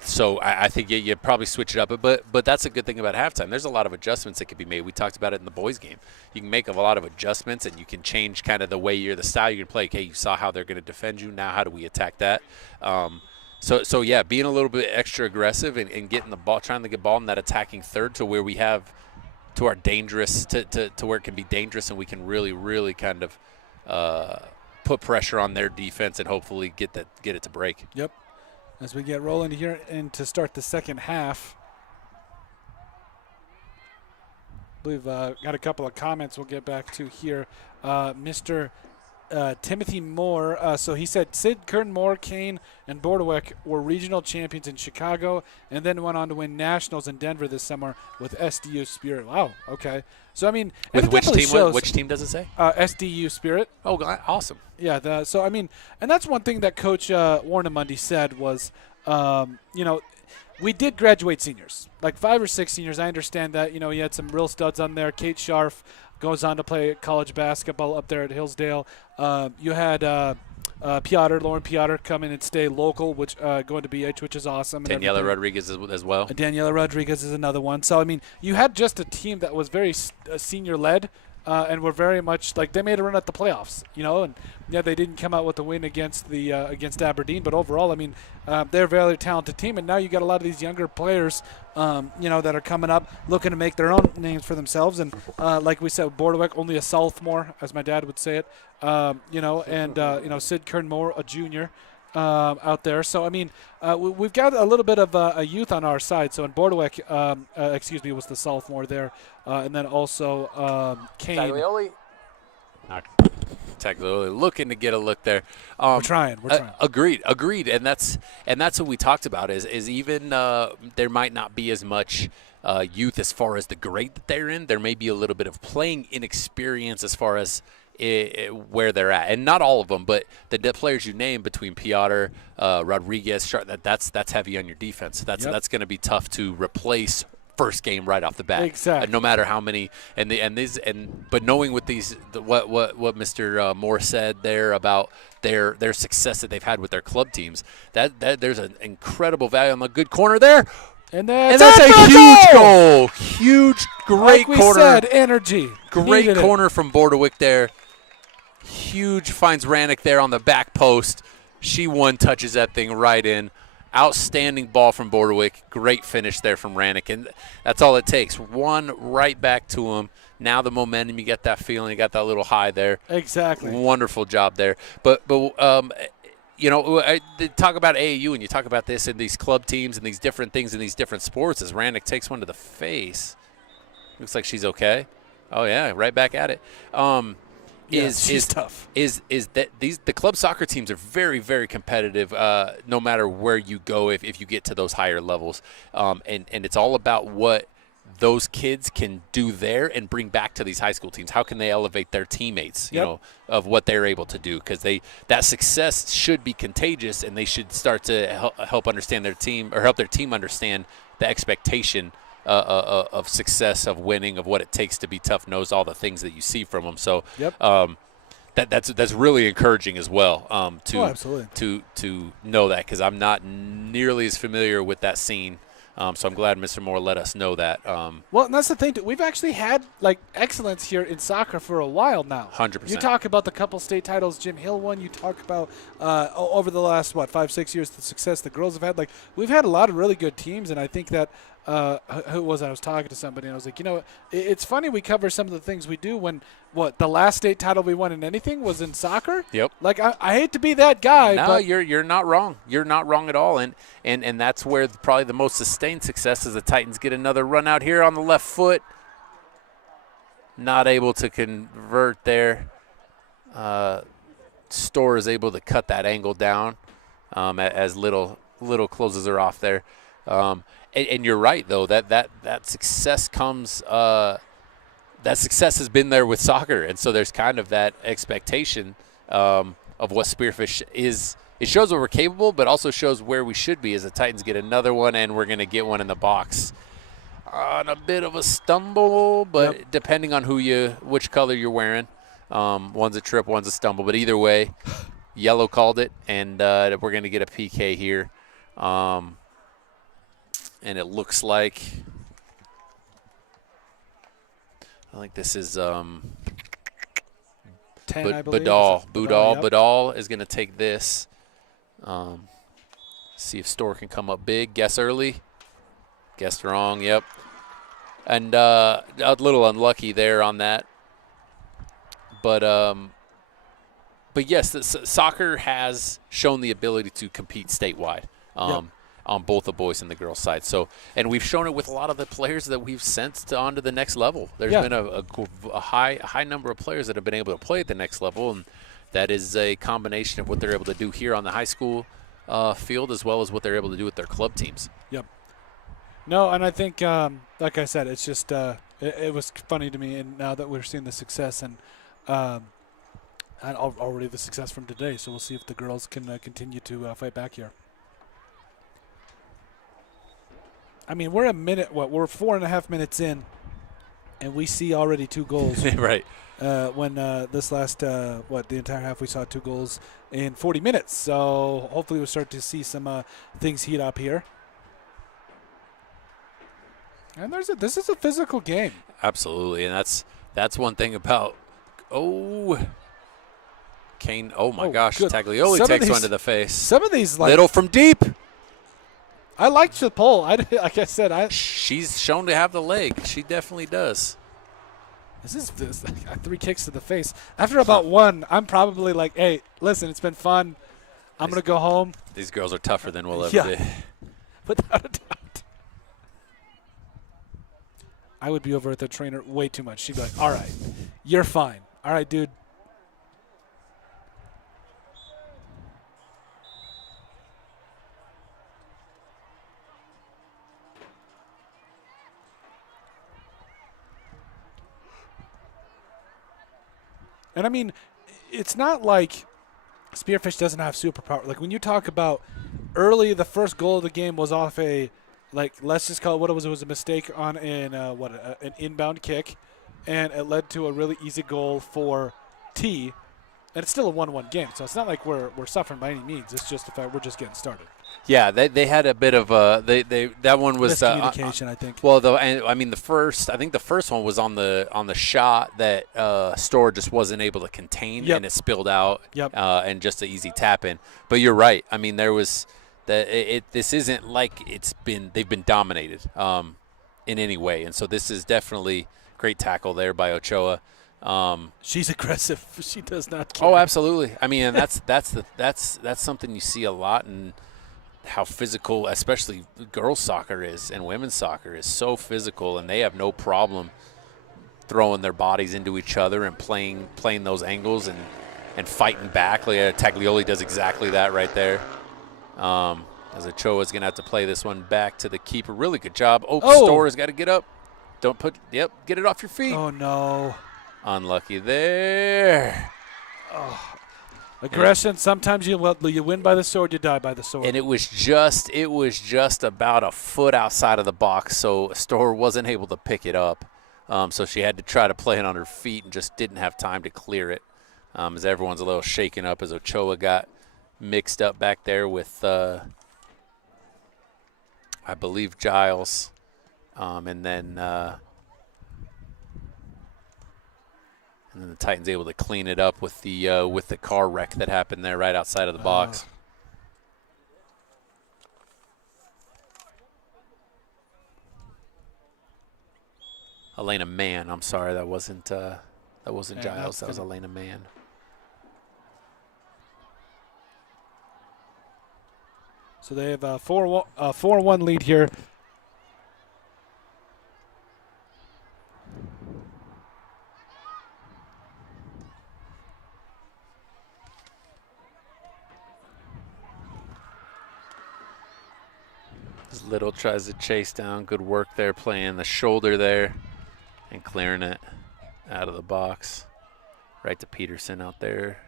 So I think you probably switch it up, but that's a good thing about halftime. There's a lot of adjustments that can be made. We talked about it in the boys' game. You can make a lot of adjustments, and you can change kind of the style you're going to play. Okay, you saw how they're going to defend you. Now how do we attack that? So yeah, being a little bit extra aggressive and getting the ball, trying to get ball in that attacking third to where we have to our dangerous to where it can be dangerous, and we can really, really kind of put pressure on their defense and hopefully get it to break. Yep. As we get rolling here and to start the second half. I believe got a couple of comments we'll get back to here. Mr. Timothy Moore, so he said Sid, Kern, Moore, Kane, and Bordewick were regional champions in Chicago and then went on to win nationals in Denver this summer with SDU Spirit. Wow, okay. So, I mean, with which team? Which team does it say? SDU Spirit. Oh, awesome. Yeah, so, I mean, and that's one thing that Coach Warnamundi said was, we did graduate seniors, like 5 or 6 seniors. I understand that, you had some real studs on there. Kate Scharf goes on to play college basketball up there at Hillsdale. You had Lauren Piotr come in and stay local, which going to BH, which is awesome. Daniela Rodriguez as well. Daniela Rodriguez is another one. So, I mean, you had just a team that was very senior-led, and were very much like they made a run at the playoffs, and yeah, they didn't come out with a win against against Aberdeen, but overall, I mean, they're a very talented team, and now you got a lot of these younger players, that are coming up looking to make their own names for themselves, and like we said, Bordewick only a sophomore, as my dad would say it, and Sid Kernmore, a junior. Out there. So, I mean, we've got a little bit of a youth on our side. So, in Bordewick, was the sophomore there. And then also Kane. Taglioli looking to get a look there. We're trying. Agreed. And that's what we talked about is even there might not be as much youth as far as the grade that they're in. There may be a little bit of playing inexperience as far as where they're at, and not all of them, but the players you name between Piotr, Rodriguez, that's heavy on your defense. That's going to be tough to replace first game right off the bat. Exactly. No matter how many but knowing what Mr. Moore said there about their success that they've had with their club teams, that there's an incredible value on the good corner there. And that's a huge goal. Great like we corner. Said, energy. Great corner from Bordewick there. Huge, finds Rannick there on the back post. She touches that thing right in. Outstanding ball from Bordewick. Great finish there from Rannick. And that's all it takes. One right back to him. Now the momentum, you get that feeling, you got that little high there. Exactly. Wonderful job there. But you know, talk about AAU and you talk about this in these club teams and these different things in these different sports as Rannick takes one to the face. Looks like she's okay. Oh, yeah, right back at it. She's tough. Is that the club soccer teams are very, very competitive no matter where you go if you get to those higher levels. And it's all about what those kids can do there and bring back to these high school teams. How can they elevate their teammates, you know, of what they're able to do? Because that success should be contagious, and they should start to help understand their team or help their team understand the expectation of success, of winning, of what it takes to be tough-nosed, all the things that you see from them. So that's really encouraging as well absolutely. to know that, because I'm not nearly as familiar with that scene. So I'm glad Mr. Moore let us know that. Well, and that's the thing. We've actually had, like, excellence here in soccer for a while now. 100%. You talk about the couple state titles Jim Hill won. You talk about over the last, 5-6 years, the success the girls have had. Like, we've had a lot of really good teams, and I think that who was I was talking to somebody, and I was like, you know, it's funny we cover some of the things we do when, the last state title we won in anything was in soccer? Yep. Like, I hate to be that guy. No, but you're not wrong. You're not wrong at all. And that's where probably the most sustained success is the Titans get another run out here on the left foot. Not able to convert there. Storr is able to cut that angle down as little closes her off there. And you're right, though, that success comes that success has been there with soccer, and so there's kind of that expectation of what Spearfish is. It shows what we're capable, but also shows where we should be as the Titans get another one, and we're going to get one in the box. On a bit of a stumble, but depending on which color you're wearing, one's a trip, one's a stumble. But either way, yellow called it, and we're going to get a PK here. And it looks like – I think this is 10, I believe. Budal is going to take this. See if Storr can come up big. Guess early. Guessed wrong, yep. And a little unlucky there on that. But yes, soccer has shown the ability to compete statewide. On both the boys and the girls side. So, and we've shown it with a lot of the players that we've sent on to the next level. There's been a high number of players that have been able to play at the next level, and that is a combination of what they're able to do here on the high school field as well as what they're able to do with their club teams. Yep. No, and I think, like I said, it's just it was funny to me, and now that we're seeing the success and already the success from today, so we'll see if the girls can continue to fight back here. I mean, we're we're 4.5 minutes in, and we see already 2 goals. Right. When this last, the entire half, we saw 2 goals in 40 minutes. So hopefully we'll start to see some things heat up here. And this is a physical game. Absolutely, and that's one thing about Kane. Oh my gosh, good. Taglioli takes one to the face. Some of these, little from deep. I liked the pole. Like I said, she's shown to have the leg. She definitely does. This is 3 kicks to the face. After about 1, I'm probably like, hey, listen, it's been fun. I'm going to go home. These girls are tougher than we'll ever be. Without a doubt. I would be over at the trainer way too much. She'd be like, all right, you're fine. All right, dude. And, I mean, it's not like Spearfish doesn't have superpower. Like, when you talk about early, the first goal of the game was off let's just call it what it was. It was a mistake on an inbound kick, and it led to a really easy goal for T. And it's still a 1-1 game, so it's not like we're suffering by any means. It's just the fact we're just getting started. Yeah, they had a bit of that one was miscommunication, I think. Well, the first one was on the shot that Storr just wasn't able to contain, and it spilled out, and just an easy tap in. But you're right. I mean, there was This isn't like they've been dominated in any way, and so this is definitely great tackle there by Ochoa. She's aggressive. She does not care. Oh, absolutely. I mean, and that's something you see a lot in how physical, especially girls soccer is and women's soccer is so physical, and they have no problem throwing their bodies into each other and playing those angles and fighting back. Like Taglioli does exactly that right there. As Ochoa's going to have to play this one back to the keeper. Really good job. Store's got to get up. Get it off your feet. Oh, no. Unlucky there. Aggression. Sometimes you win by the sword, you die by the sword. And it was just about a foot outside of the box, so Store wasn't able to pick it up. So she had to try to play it on her feet and just didn't have time to clear it. As everyone's a little shaken up as Ochoa got mixed up back there with, I believe, Giles. And then the Titans able to clean it up with the car wreck that happened there right outside of the box. Elena Mann. I'm sorry, that wasn't Giles. That was Elena Mann. So they have a 4-1 lead here. As Little tries to chase down. Good work there, playing the shoulder there and clearing it out of the box. Right to Peterson out there.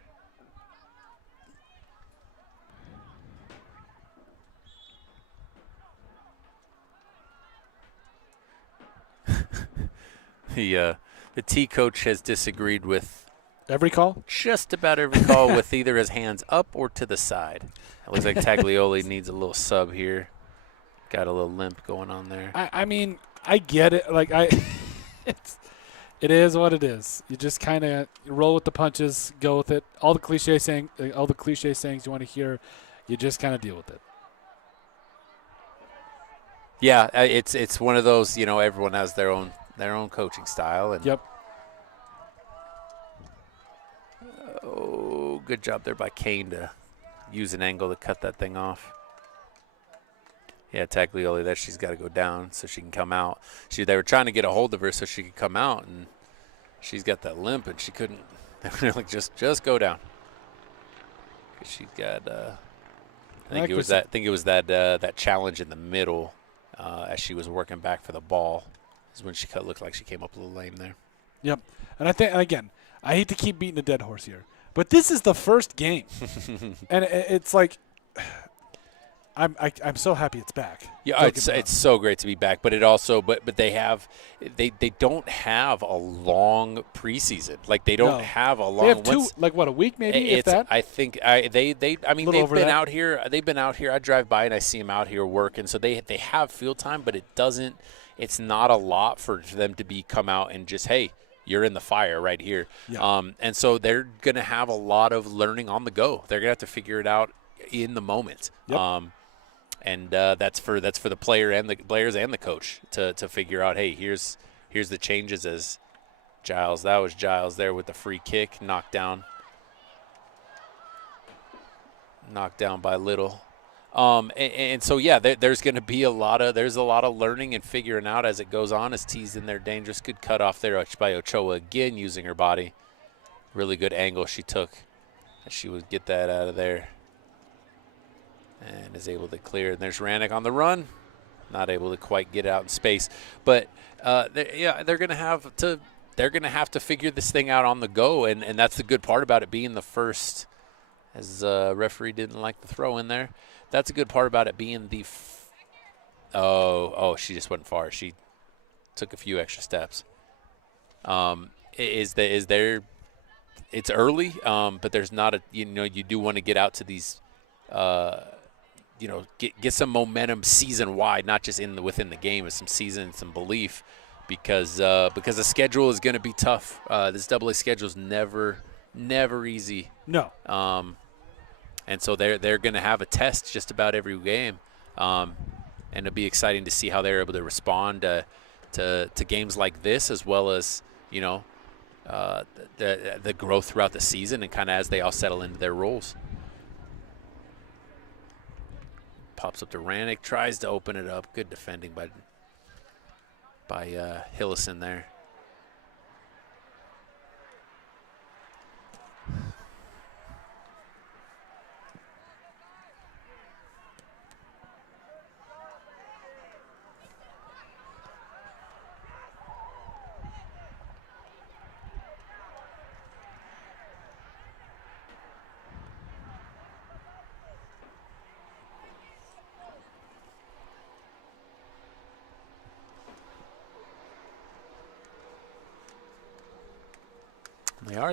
The T coach has disagreed with every call? Just about every call with either his hands up or to the side. It looks like Taglioli needs a little sub here. Got a little limp going on there. I mean, I get it. Like it is what it is. You just kind of roll with the punches, go with it. All the cliche sayings you want to hear, you just kind of deal with it. Yeah, it's one of those. Everyone has their own coaching style. And yep. Oh, good job there by Kane to use an angle to cut that thing off. Yeah, Taglioli there. She's got to go down so she can come out. They were trying to get a hold of her so she could come out, and she's got that limp, and she couldn't. Like just go down. She's got. I think it was that challenge in the middle as she was working back for the ball is when she looked like she came up a little lame there. Yep, and I think again, I hate to keep beating a dead horse here, but this is the first game, and it's like. I'm so happy it's back. Yeah, it's so great to be back, but it also but they don't have a long preseason. Like they don't have a long. They have a week maybe. If that. I think they've been out here. They've been out here. I drive by and I see them out here working. So they have field time, but it's not a lot for them to come out and just, hey, you're in the fire right here. Yeah. And so they're gonna have a lot of learning on the go. They're gonna have to figure it out in the moment. Yep. And that's for the players and the coach to figure out, hey, here's the changes as Giles. That was Giles there with the free kick, knocked down by Little. And so yeah, there's going to be a lot of learning and figuring out as it goes on. As T's in there, dangerous, good cut off there by Ochoa again using her body. Really good angle she took. She would get that out of there. And is able to clear. And there's Rannick on the run. Not able to quite get out in space. But they're gonna have to figure this thing out on the go, and that's the good part about it being the first. As referee didn't like the throw in there. That's a good part about it being the. She just went far. She took a few extra steps. It's early, but there's not a you do want to get out to these. Get some momentum season-wide, not just within the game, but some season, some belief, because the schedule is going to be tough. This AA schedule is never easy. No. And so they're going to have a test just about every game. And it'll be exciting to see how they're able to respond to games like this, as well as, you know, the growth throughout the season and kind of as they all settle into their roles. Pops up to Rannick, tries to open it up. Good defending by Hillison there.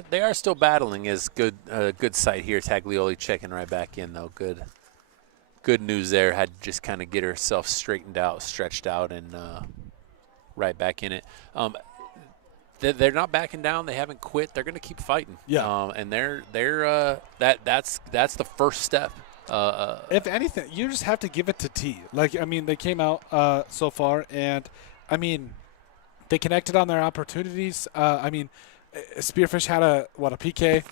They are still battling. Is good sight here. Taglioli checking right back in though. Good news there. Had to just kind of get herself straightened out, stretched out, and right back in it. They're not backing down. They haven't quit. They're going to keep fighting. Yeah. And that's the first step. If anything, you just have to give it to T. Like, I mean, they came out so far, and I mean, they connected on their opportunities. I mean, Spearfish had a PK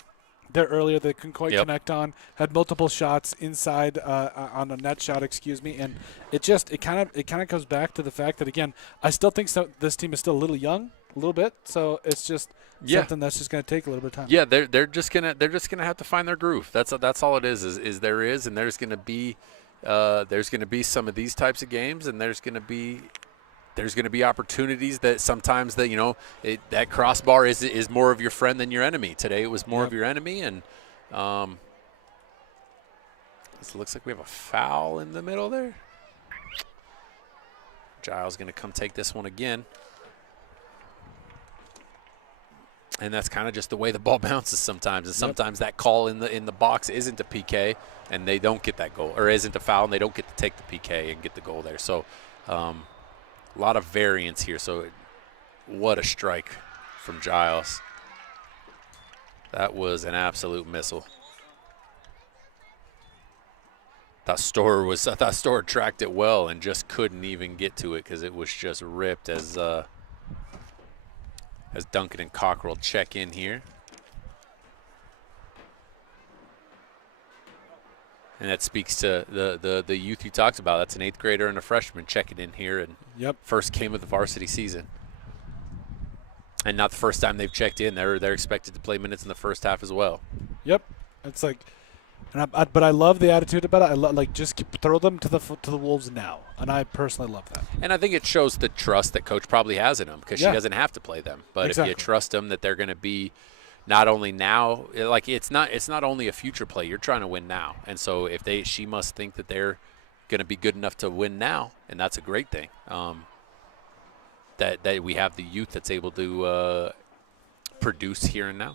there earlier they couldn't quite connect on. Had multiple shots inside on a net shot, and it kind of goes back to the fact that, again, I still think this team is still a little young, a little bit. So it's just something that's just going to take a little bit of time. Yeah, they're just gonna have to find their groove. That's all it is. And there's gonna be some of these types of games, and there's gonna be opportunities that sometimes that crossbar is more of your friend than your enemy. Today it was more of your enemy, and it looks like we have a foul in the middle there. Giles going to come take this one again. And that's kind of just the way the ball bounces sometimes. And sometimes that call in the box isn't a PK, and they don't get that goal, or isn't a foul, and they don't get to take the PK and get the goal there. So a lot of variance here. So what a strike from Giles. That was an absolute missile. I thought Storer tracked it well and just couldn't even get to it because it was just ripped as Duncan and Cockrell check in here. And that speaks to the youth you talked about. That's an 8th grader and a freshman checking in here, and first game of the varsity season. And not the first time they've checked in. They're expected to play minutes in the first half as well. Yep, it's like, but I love the attitude about it. I love just throw them to the wolves now, and I personally love that. And I think it shows the trust that coach probably has in them, because she doesn't have to play them. But if you trust them that they're going to be. Not only now, like it's not only a future play. You're trying to win now, and so she must think that they're going to be good enough to win now, and that's a great thing. That we have the youth that's able to produce here and now.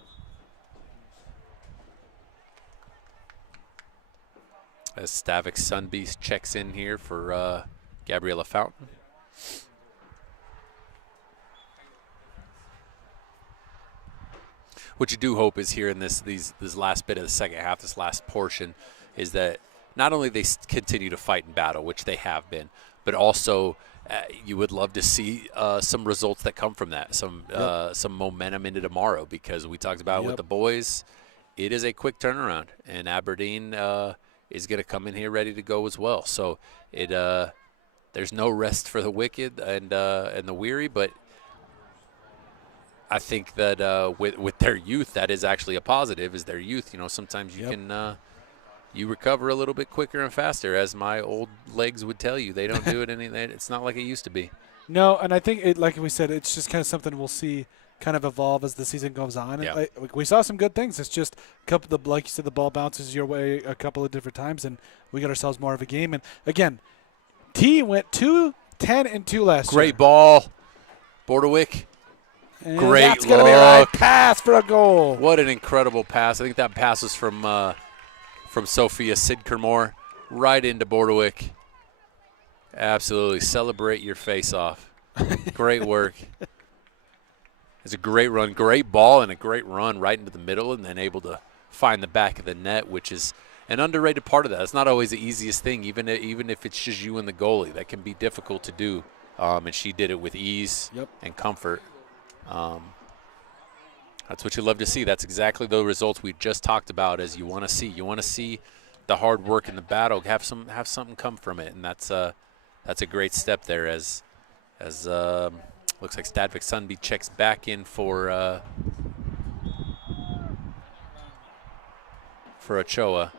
As Stavik Sunbeast checks in here for Gabriella Fountain. What you do hope is here in this last bit of the second half, this last portion, is that not only they continue to fight and battle, which they have been, but also you would love to see some results that come from that, some momentum into tomorrow, because we talked about with the boys, it is a quick turnaround, and Aberdeen is going to come in here ready to go as well. So there's no rest for the wicked and the weary, but I think that with their youth, that is actually a positive. Is their youth? Sometimes you can you recover a little bit quicker and faster. As my old legs would tell you, they don't do it it's not like it used to be. No, and I think like we said, it's just kind of something we'll see kind of evolve as the season goes on. Yeah. And we saw some good things. It's just like you said, the ball bounces your way a couple of different times, and we got ourselves more of a game. And again, T went 2-10-2 last year. Great ball, Bordewick. And great that's going to be a right pass for a goal. What an incredible pass. I think that pass was from Sophia Sidkermore right into Bordewick. Absolutely. Celebrate your face off. Great work. It's a great run, great ball, and a great run right into the middle, and then able to find the back of the net, which is – an underrated part of that. It's not always the easiest thing, even if it's just you and the goalie. That can be difficult to do, and she did it with ease and comfort. That's what you love to see. That's exactly the results we just talked about as you want to see. You want to see the hard work in the battle, have something come from it, and that's a great step there as looks like Stadvik Sundby checks back in for Ochoa.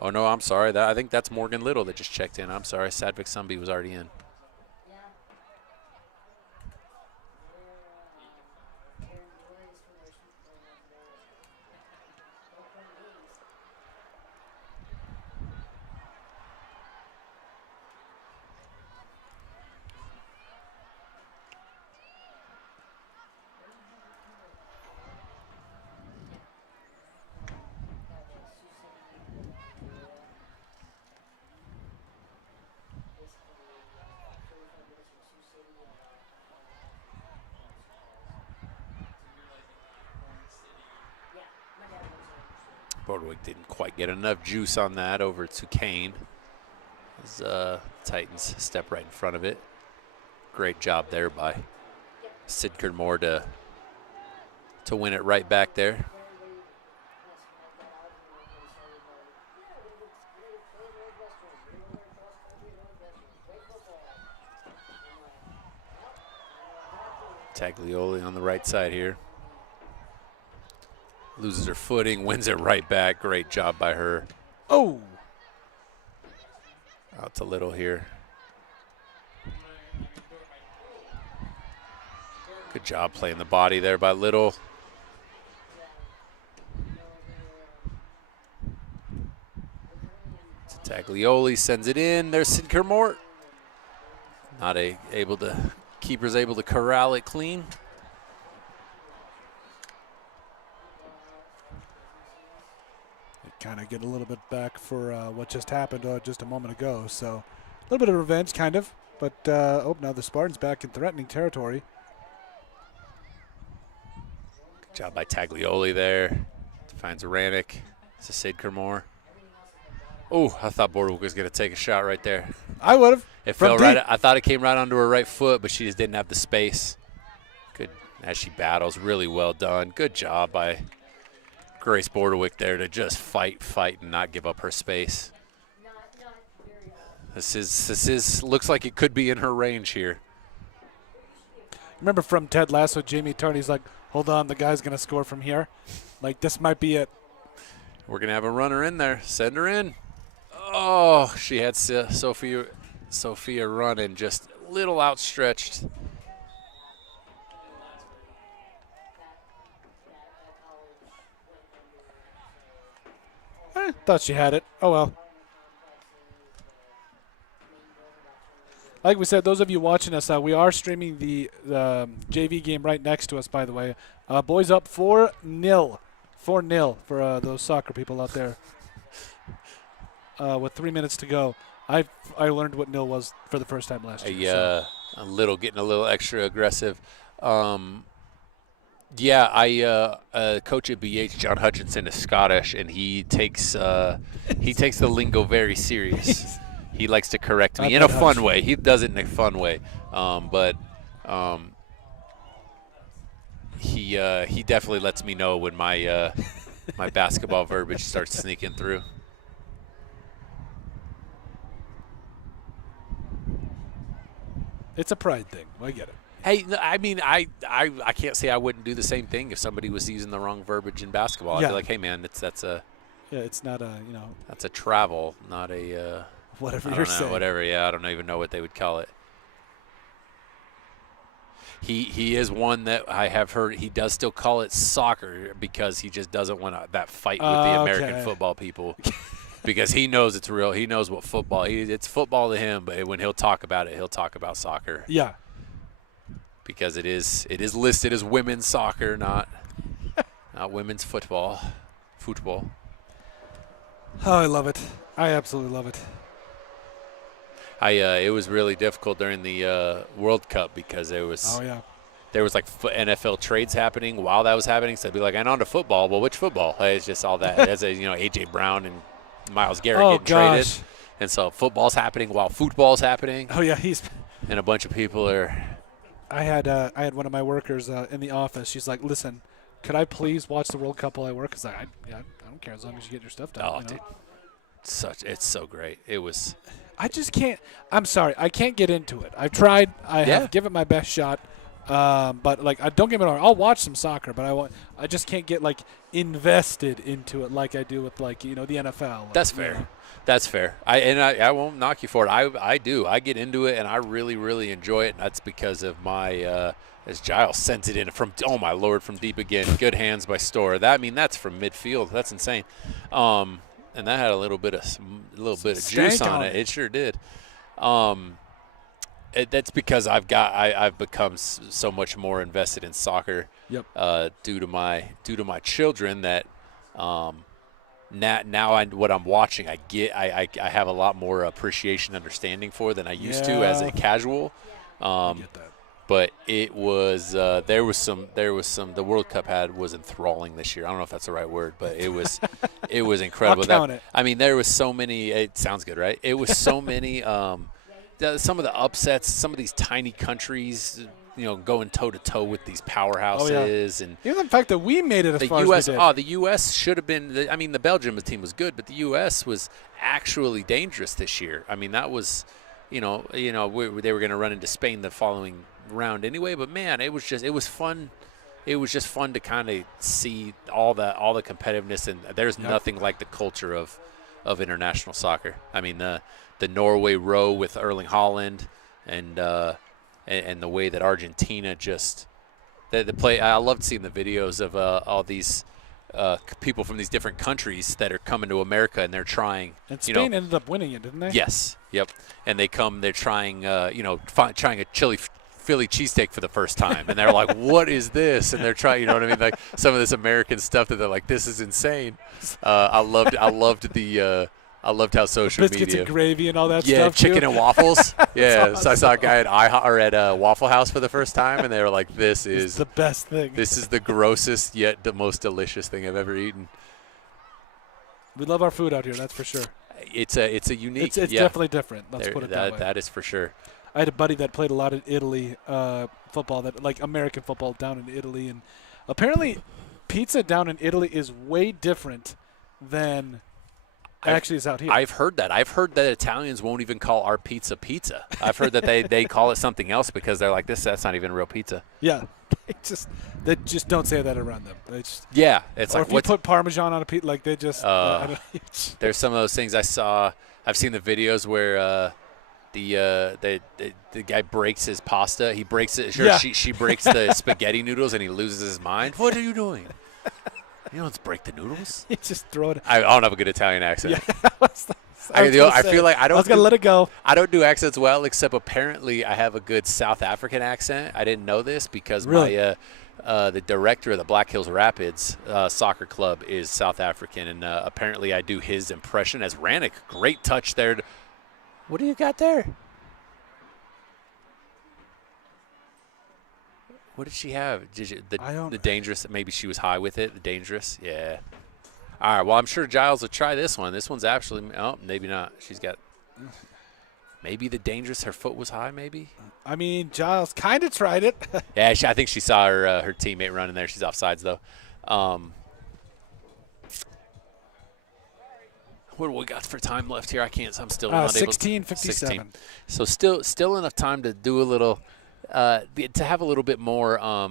Oh, no, I'm sorry. I think that's Morgan Little that just checked in. I'm sorry. Stadvik Sundby was already in. Bordewick didn't quite get enough juice on that over to Kane. As Titans step right in front of it. Great job there by Sidker Moore to win it right back there. Taglioli on the right side here. Loses her footing, wins it right back. Great job by her. Oh! Out to Little here. Good job playing the body there by Little. Taglioli sends it in. There's Sidker Moore. Keeper's able to corral it clean. Kind of get a little bit back for what just happened just a moment ago. So a little bit of revenge, kind of. But, now the Spartans back in threatening territory. Good job by Taglioli there. Finds Aranik. It's a Sidker Moore. Oh, I thought Bordewick was going to take a shot right there. I would have. It fell right. I thought it came right onto her right foot, but she just didn't have the space. Good as she battles. Really well done. Good job by Grace Bordewick there to just fight, and not give up her space. This is looks like it could be in her range here. Remember from Ted Lasso, Jamie Tarney's like, hold on, the guy's going to score from here. Like, this might be it. We're going to have a runner in there. Send her in. Oh, she had Sophia running, just a little outstretched. Thought she had it. Oh, well. Like we said, those of you watching us, we are streaming the JV game right next to us, by the way. Boys up 4-0. 4-0 for those soccer people out there. With 3 minutes to go. I learned what nil was for the first time last year. Getting a little extra aggressive. Yeah, I coach at BH. John Hutchinson is Scottish, and he takes the lingo very serious. He likes to correct me in a fun way. He does it in a fun way, but he definitely lets me know when my my basketball verbiage starts sneaking through. It's a pride thing. I get it. Hey, I mean, I can't say I wouldn't do the same thing if somebody was using the wrong verbiage in basketball. I'd be like, hey, man, it's not a that's a travel, not a whatever you're saying. Whatever, yeah, I don't even know what they would call it. He is one that I have heard he does still call it soccer because he just doesn't want that fight with the American football people. Because he knows it's real. He knows what football. It's football to him, but when he'll talk about it, he'll talk about soccer. Yeah. Because it is listed as women's soccer, not women's football. Football. Oh, I love it. I absolutely love it. It was really difficult during the World Cup because there was like NFL trades happening while that was happening. So I'd be like, and on to football. Well, which football? It's just all that. As AJ Brown and Miles Garrett getting traded. Gosh. And so football's happening while football's happening. Oh, yeah, And a bunch of people are. I had one of my workers in the office. She's like, listen, could I please watch the World Cup while I work? Because I don't care as long as you get your stuff done. Oh, you know? dude. It's so great. It was. I just can't. I'm sorry. I can't get into it. I've tried. I have given it my best shot. But like, don't get me wrong. I'll watch some soccer, but I just can't get like invested into it like I do with like the NFL. That's fair. That's fair. I won't knock you for it. I do. I get into it and I really, really enjoy it. And that's because of my as Giles sent it in from, oh my Lord, from deep again. Good hands by Storr. That's from midfield. That's insane. And that had a little bit of juice on it. It sure did. That's because I've become so much more invested in soccer. Yep. Due to my children that now what I'm watching I have a lot more appreciation, understanding for than I used to as a casual. I get that. But it was there was some the World Cup was enthralling this year. I don't know if that's the right word, but it was incredible. I'll count it. I mean, there was so many. It sounds good, right? It was so many. Some of the upsets, some of these tiny countries, going toe to toe with these powerhouses, and even the fact that we made it as far US, as we did. the U.S. should have been. The Belgium team was good, but the U.S. was actually dangerous this year. I mean, that was, they were going to run into Spain the following round anyway. But man, it was fun. It was just fun to kind of see all the competitiveness, and there's nothing like the culture of international soccer. I mean, the Norway row with Erling Haaland, and the way that Argentina just the play. I loved seeing the videos of all these people from these different countries that are coming to America, and they're trying. And Spain ended up winning it, didn't they? Yes. Yep. And they're trying. Trying a Philly cheesesteak for the first time, and they're like, "What is this?" And they're trying. You know what I mean? Like some of this American stuff that they're like, "This is insane." I loved how social biscuits media, and gravy and all that stuff. Yeah, chicken too. and waffles. Yeah, awesome. So I saw a guy at Waffle House for the first time, and they were like, "This is the best thing. This is the grossest yet the most delicious thing I've ever eaten." We love our food out here, that's for sure. It's a unique. It's definitely different. Let's put it that way. That is for sure. I had a buddy that played a lot in Italy, football, like American football down in Italy, and apparently pizza down in Italy is way different than actually is out here. I've heard that. I've heard that Italians won't even call our pizza pizza. I've heard that they call it something else because they're like, that's not even real pizza. Yeah. They just don't say that around them. It's or if you put Parmesan on a pizza, like they just. There's some of those things I saw. I've seen the videos where the guy breaks his pasta. He breaks it. Sure, yeah. She breaks the spaghetti noodles, and he loses his mind. What are you doing? You don't break the noodles. You just throw it. I don't have a good Italian accent. Yeah, I feel like I was gonna let it go. I don't do accents well, except apparently I have a good South African accent. I didn't know this because really? The director of the Black Hills Rapids soccer club is South African, and apparently I do his impression as Rannick. Great touch there. What do you got there? What did she have? The dangerous? Maybe she was high with it. The dangerous? Yeah. All right. Well, I'm sure Giles will try this one. This one's actually. Oh, maybe not. She's got. Maybe the dangerous. Her foot was high. Maybe. I mean, Giles kind of tried it. Yeah, I think she saw her teammate running there. She's offsides though. What do we got for time left here? I can't. I'm still not able. 16:57. So still enough time to do a little, to have a little bit more, a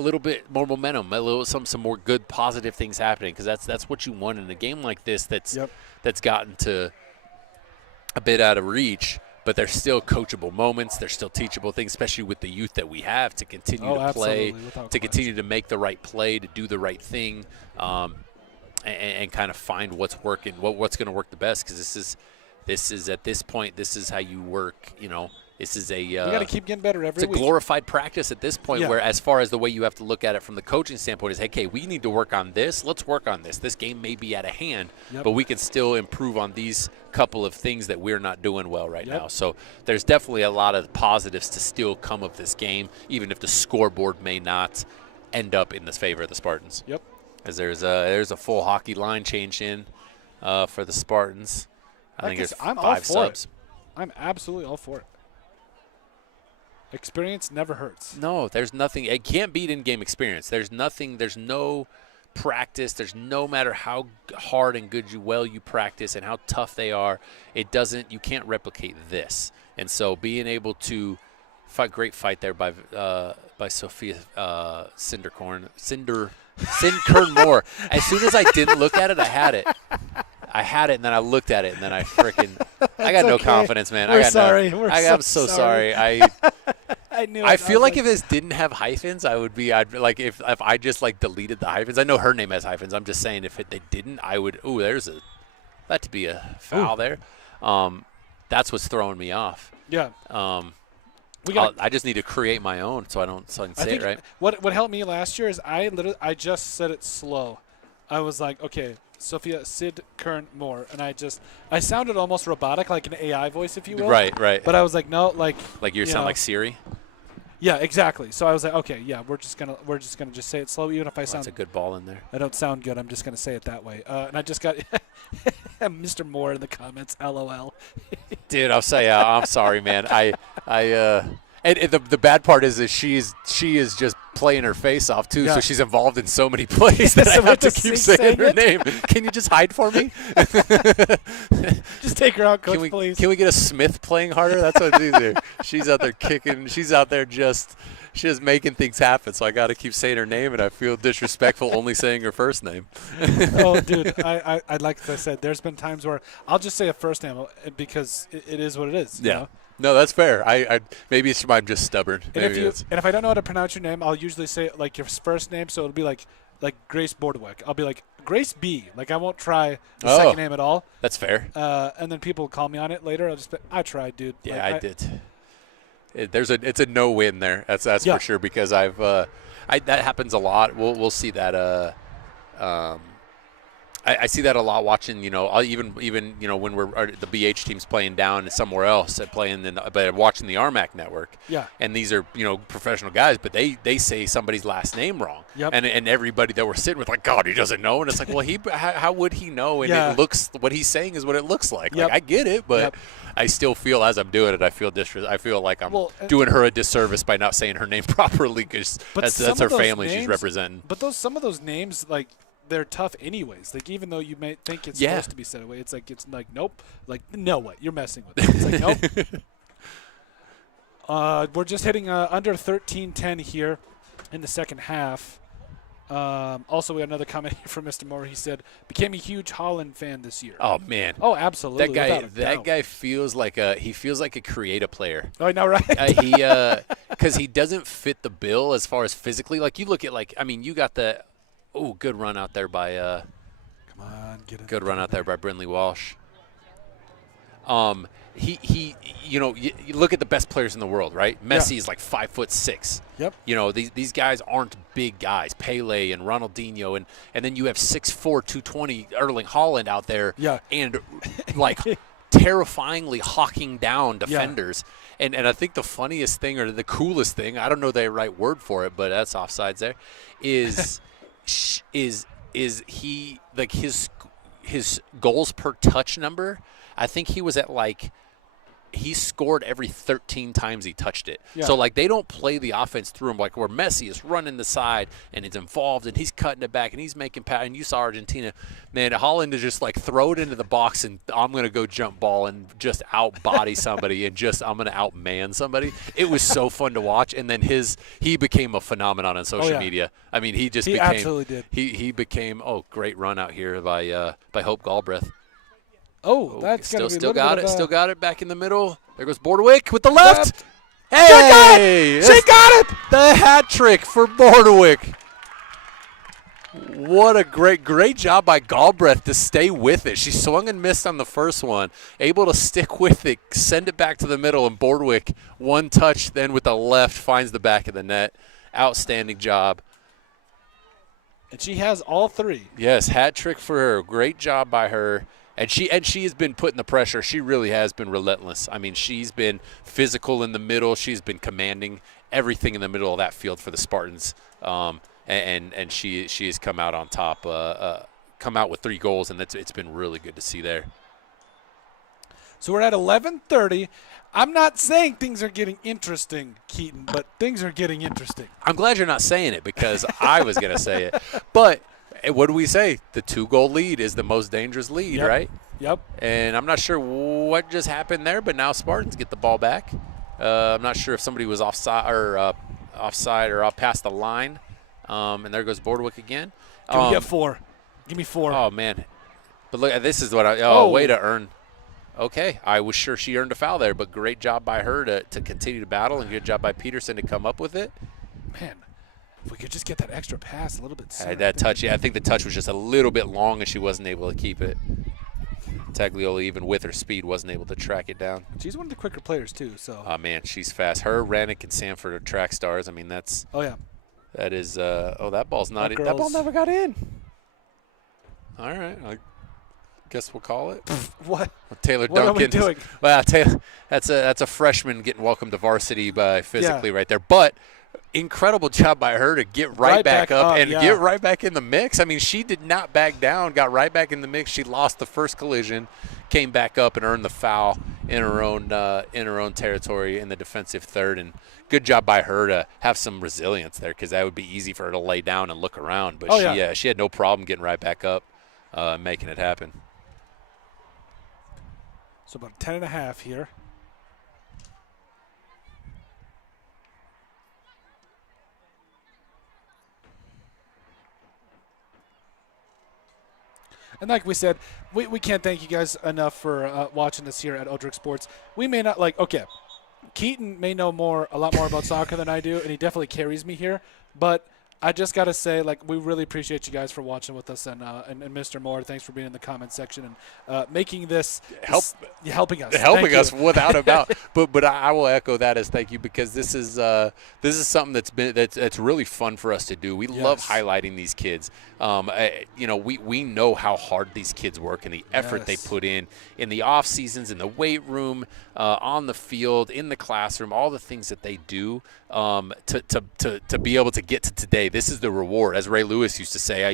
little bit more momentum, some more good positive things happening, because that's what you want in a game like this. That's gotten to a bit out of reach, but there's still coachable moments. There's still teachable things, especially with the youth that we have to continue to play, to continue to make the right play, to do the right thing. And kind of find what's working, what's going to work the best, because this is at this point, this is how you work. This is we got to keep getting better every week. It's a glorified practice at this point, where as far as the way you have to look at it from the coaching standpoint is, hey, okay, we need to work on this. Let's work on this. This game may be out of hand, but we can still improve on these couple of things that we're not doing well right now. So there's definitely a lot of positives to still come of this game, even if the scoreboard may not end up in the favor of the Spartans. Yep. As there's a full hockey line change in. for the Spartans. I think there's I'm all 5 for subs. I'm absolutely all for it. Experience never hurts. No, there's nothing. It can't beat in-game experience. There's nothing. There's no practice. There's no matter how hard and good you practice and how tough they are. It doesn't. You can't replicate this. And so being able to fight, great fight there by Sophia Cinderkern Moore. As soon as I didn't look at it, I had it. And then I looked at it, and then I got no confidence, man. We're sorry. I'm so sorry. I knew. I feel like if this didn't have hyphens, I'd like if I just like deleted the hyphens. I know her name has hyphens. I'm just saying if they didn't, I would. Ooh, that to be a foul there. That's what's throwing me off. Yeah. I just need to create my own so I can say it right. What helped me last year is I just said it slow. I was like, okay, Sophia Sid Kern Moore, and I sounded almost robotic, like an AI voice, if you will. Right. But I was like, no, like you sound like Siri. Yeah, exactly. So I was like, okay, yeah, we're just gonna just say it slow, even if I sound. That's a good ball in there. I don't sound good. I'm just gonna say it that way. And I just got Mr. Moore in the comments. LOL. Dude, I'm sorry, man. And the bad part is that she is just playing her face off too. Yeah. So she's involved in so many plays that I have to keep saying her name. Can you just hide for me? Just take her out, coach, please. Can we get a Smith playing harder? That's what it's easier. She's out there kicking. She's out there just making things happen. So I got to keep saying her name, and I feel disrespectful only saying her first name. Oh, dude, I like I said, there's been times where I'll just say a first name because it is what it is. Yeah. You know? No, that's fair. Maybe I'm just stubborn. And if I don't know how to pronounce your name, I'll usually say like your first name, so it'll be like Grace Bordwick. I'll be like Grace B. Like I won't try the second name at all. That's fair. And then people call me on it later. I'll just I tried, dude. Yeah, like, I did. It's a no win there. That's yeah. for sure because that happens a lot. We'll see that. I see that a lot watching, even when the BH team's playing down somewhere else, but watching the RMAC network. Yeah. And these are, professional guys, but they say somebody's last name wrong. Yep. And everybody that we're sitting with, like, God, he doesn't know. And it's like, well, how would he know? And yeah. It looks, what he's saying is what it looks like. Yep. Like, I get it, but yep. I still feel as I'm doing it, I feel like I'm doing her a disservice by not saying her name properly because that's her family she's representing. But some of those names, like, they're tough anyways. Like, even though you may think it's supposed to be said away, it's like nope. Like, no, what? You're messing with it. It's like, nope. We're just hitting under 13:10 here in the second half. Also, we had another comment here from Mr. Moore. He said, became a huge Holland fan this year. Oh, man. Oh, absolutely. That guy feels like a creative player. Oh, I know, right? Because he doesn't fit the bill as far as physically. Like, you look at, you got the – oh, good run out there by come on, get it. Good run out there by Brindley Walsh. He you look at the best players in the world, right? Messi is like 5'6". Yep. These guys aren't big guys. Pele and Ronaldinho and then you have 6'4", 220 Erling Haaland out there. Yeah. And like terrifyingly hawking down defenders. Yeah. And I think the funniest thing or the coolest thing, I don't know the right word for it, but that's offsides there, is he like his goals per touch number? I think he was at he scored every 13 times he touched it. Yeah. So they don't play the offense through him where Messi is running the side and is involved and he's cutting it back and he's making pass. And you saw Argentina, man, Holland is just throw it into the box and I'm going to go jump ball and just out body somebody and I'm going to outman somebody. It was so fun to watch. And then he became a phenomenon on social media. I mean, he absolutely did. He became great run out here by Hope Galbraith. Oh, that's still got it. Still got it back in the middle. There goes Bordewick with the left. Hey, she got it. The hat trick for Bordewick. What a great job by Galbraith to stay with it. She swung and missed on the first one, able to stick with it, send it back to the middle, and Bordewick, one touch, then with the left finds the back of the net. Outstanding job. And she has all three. Yes, hat trick for her. Great job by her. And she has been putting the pressure. She really has been relentless. I mean, she's been physical in the middle. She's been commanding everything in the middle of that field for the Spartans. And she has come out on top come out with 3 goals, and it's been really good to see there. So we're at 11:30. I'm not saying things are getting interesting, Keaton, but things are getting interesting. I'm glad you're not saying it because I was going to say it. But what do we say? The 2-goal lead is the most dangerous lead, right? Yep. And I'm not sure what just happened there, but now Spartans get the ball back. I'm not sure if somebody was offside or up past the line. And there goes Boardwick again. Can we get 4? Give me 4. Oh, man. But look, this is what way to earn. Okay, I was sure she earned a foul there, but great job by her to continue to battle, and good job by Peterson to come up with it. Man, if we could just get that extra pass a little bit sooner. That touch, I think the touch was just a little bit long, and she wasn't able to keep it. Taglioli, even with her speed, wasn't able to track it down. She's one of the quicker players, too. So. Oh, man, she's fast. Her, Rannick, and Sanford are track stars. I mean, that's – oh, yeah. That is that ball's not – that ball never got in. All right, I guess we'll call it. What? Taylor What Duncan. are we doing? Well, that's a freshman getting welcomed to varsity by physically right there. But incredible job by her to get right back up and get right back in the mix. I mean, she did not back down, got right back in the mix. She lost the first collision, came back up and earned the foul in her own territory in the defensive third. And good job by her to have some resilience there, because that would be easy for her to lay down and look around. But she had no problem getting right back up, making it happen. So about 10.5 here. And like we said, we can't thank you guys enough for watching this here at Odrick Sports. We may not Keaton may know a lot more about soccer than I do, and he definitely carries me here. But I just got to say, we really appreciate you guys for watching with us. And Mr. Moore, thanks for being in the comment section and making this helping us. Helping us without a doubt. But I will echo that as thank you, because this is something that's really fun for us to do. We love highlighting these kids. We know how hard these kids work and the effort they put in the off seasons, in the weight room, on the field, in the classroom, all the things that they do to be able to get to today. This is the reward, as Ray Lewis used to say.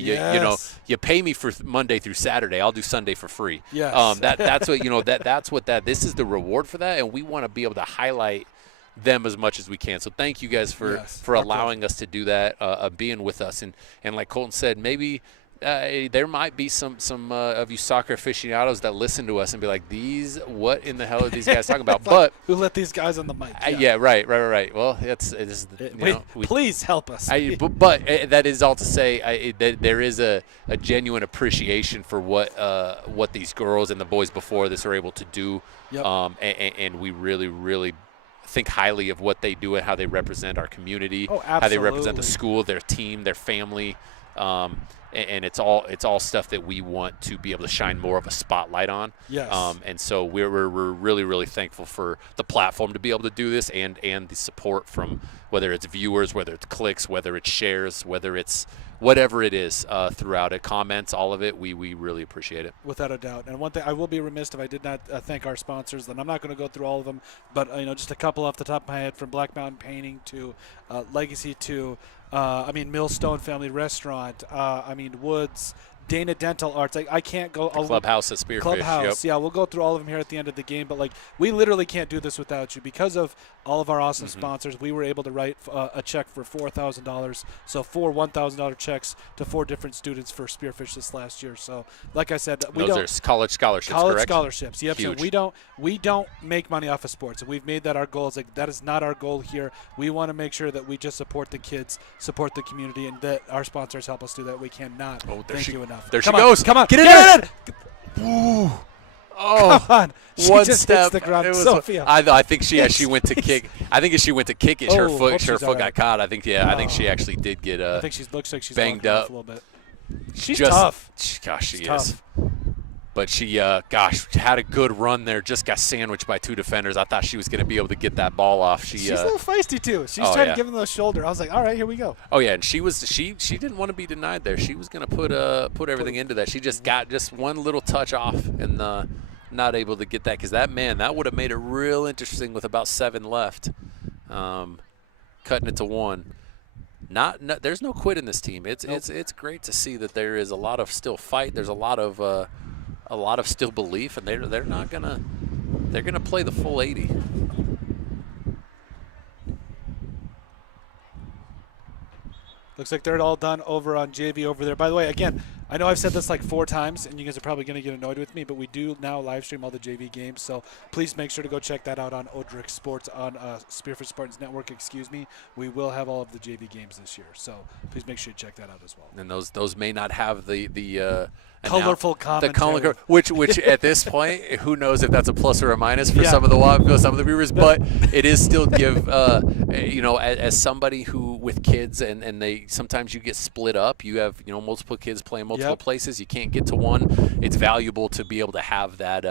You pay me for Monday through Saturday, I'll do Sunday for free. Yes. That's what this is the reward for that, and we want to be able to highlight them as much as we can. So thank you guys for allowing us to do that, being with us, and like Colton said, maybe there might be some of you soccer aficionados that listen to us and be like, what in the hell are these guys talking about? But who let these guys on the mic? Right. Well, please help us. But that is all to say there is a genuine appreciation for what these girls and the boys before this are able to do. Yep. And we really, really think highly of what they do and how they represent our community, how they represent the school, their team, their family. And it's all stuff that we want to be able to shine more of a spotlight on. Yes. And so we're really, really thankful for the platform to be able to do this, and the support from whether it's viewers, whether it's clicks, whether it's shares, whether it's whatever it is throughout it, comments, all of it. We really appreciate it. Without a doubt. And one thing, I will be remiss if I did not thank our sponsors, and I'm not going to go through all of them, but just a couple off the top of my head, from Black Mountain Painting to Legacy to Millstone Family Restaurant, Woods, Dana Dental Arts. I can't go. Clubhouse at Spearfish. Clubhouse. Yep. Yeah, we'll go through all of them here at the end of the game. But we literally can't do this without you. Because of all of our awesome sponsors, we were able to write a check for $4,000. So 4 $1,000 checks to 4 different students for Spearfish this last year. So like I said, those are college scholarships. College correct? scholarships. Yep. Huge. So we don't make money off of sports, and we've made that our goal. That is not our goal here. We want to make sure that we just support the kids, support the community, and that our sponsors help us do that. We cannot thank you enough. There she goes. Come on, get in there! Ooh. Oh, come on! She one just step. hits the ground. Sophia. I think she went to kick. I think as she went to kick it, her foot got caught. I think she actually did get. I think she looks like she's banged up a little bit. She's tough. Gosh, she She's is. tough. But she, had a good run there. Just got sandwiched by 2 defenders. I thought she was going to be able to get that ball off. She's a little feisty too. She's trying to give him the shoulder. I was like, all right, here we go. Oh yeah, and she didn't want to be denied there. She was going to put everything into that. She just got one little touch off and not able to get that, because that would have made it real interesting with about 7 left, cutting it to 1. there's no quit in this team. It's great to see that there is a lot of still fight. There's a lot of still belief, and they're gonna play the full 80. Looks like they're all done over on JV over there. By the way, again, I know I've said this like 4 times, and you guys are probably going to get annoyed with me, but we do now live stream all the JV games, so please make sure to go check that out on Odrick Sports, on Spearfish Spartans Network, excuse me. We will have all of the JV games this year, so please make sure you check that out as well. And those may not have the colorful commentary. Which at this point, who knows if that's a plus or a minus for some of the viewers, but it is still give as somebody who with kids and they sometimes you get split up. You have multiple kids playing multiple places. You can't get to one. It's valuable to be able to have that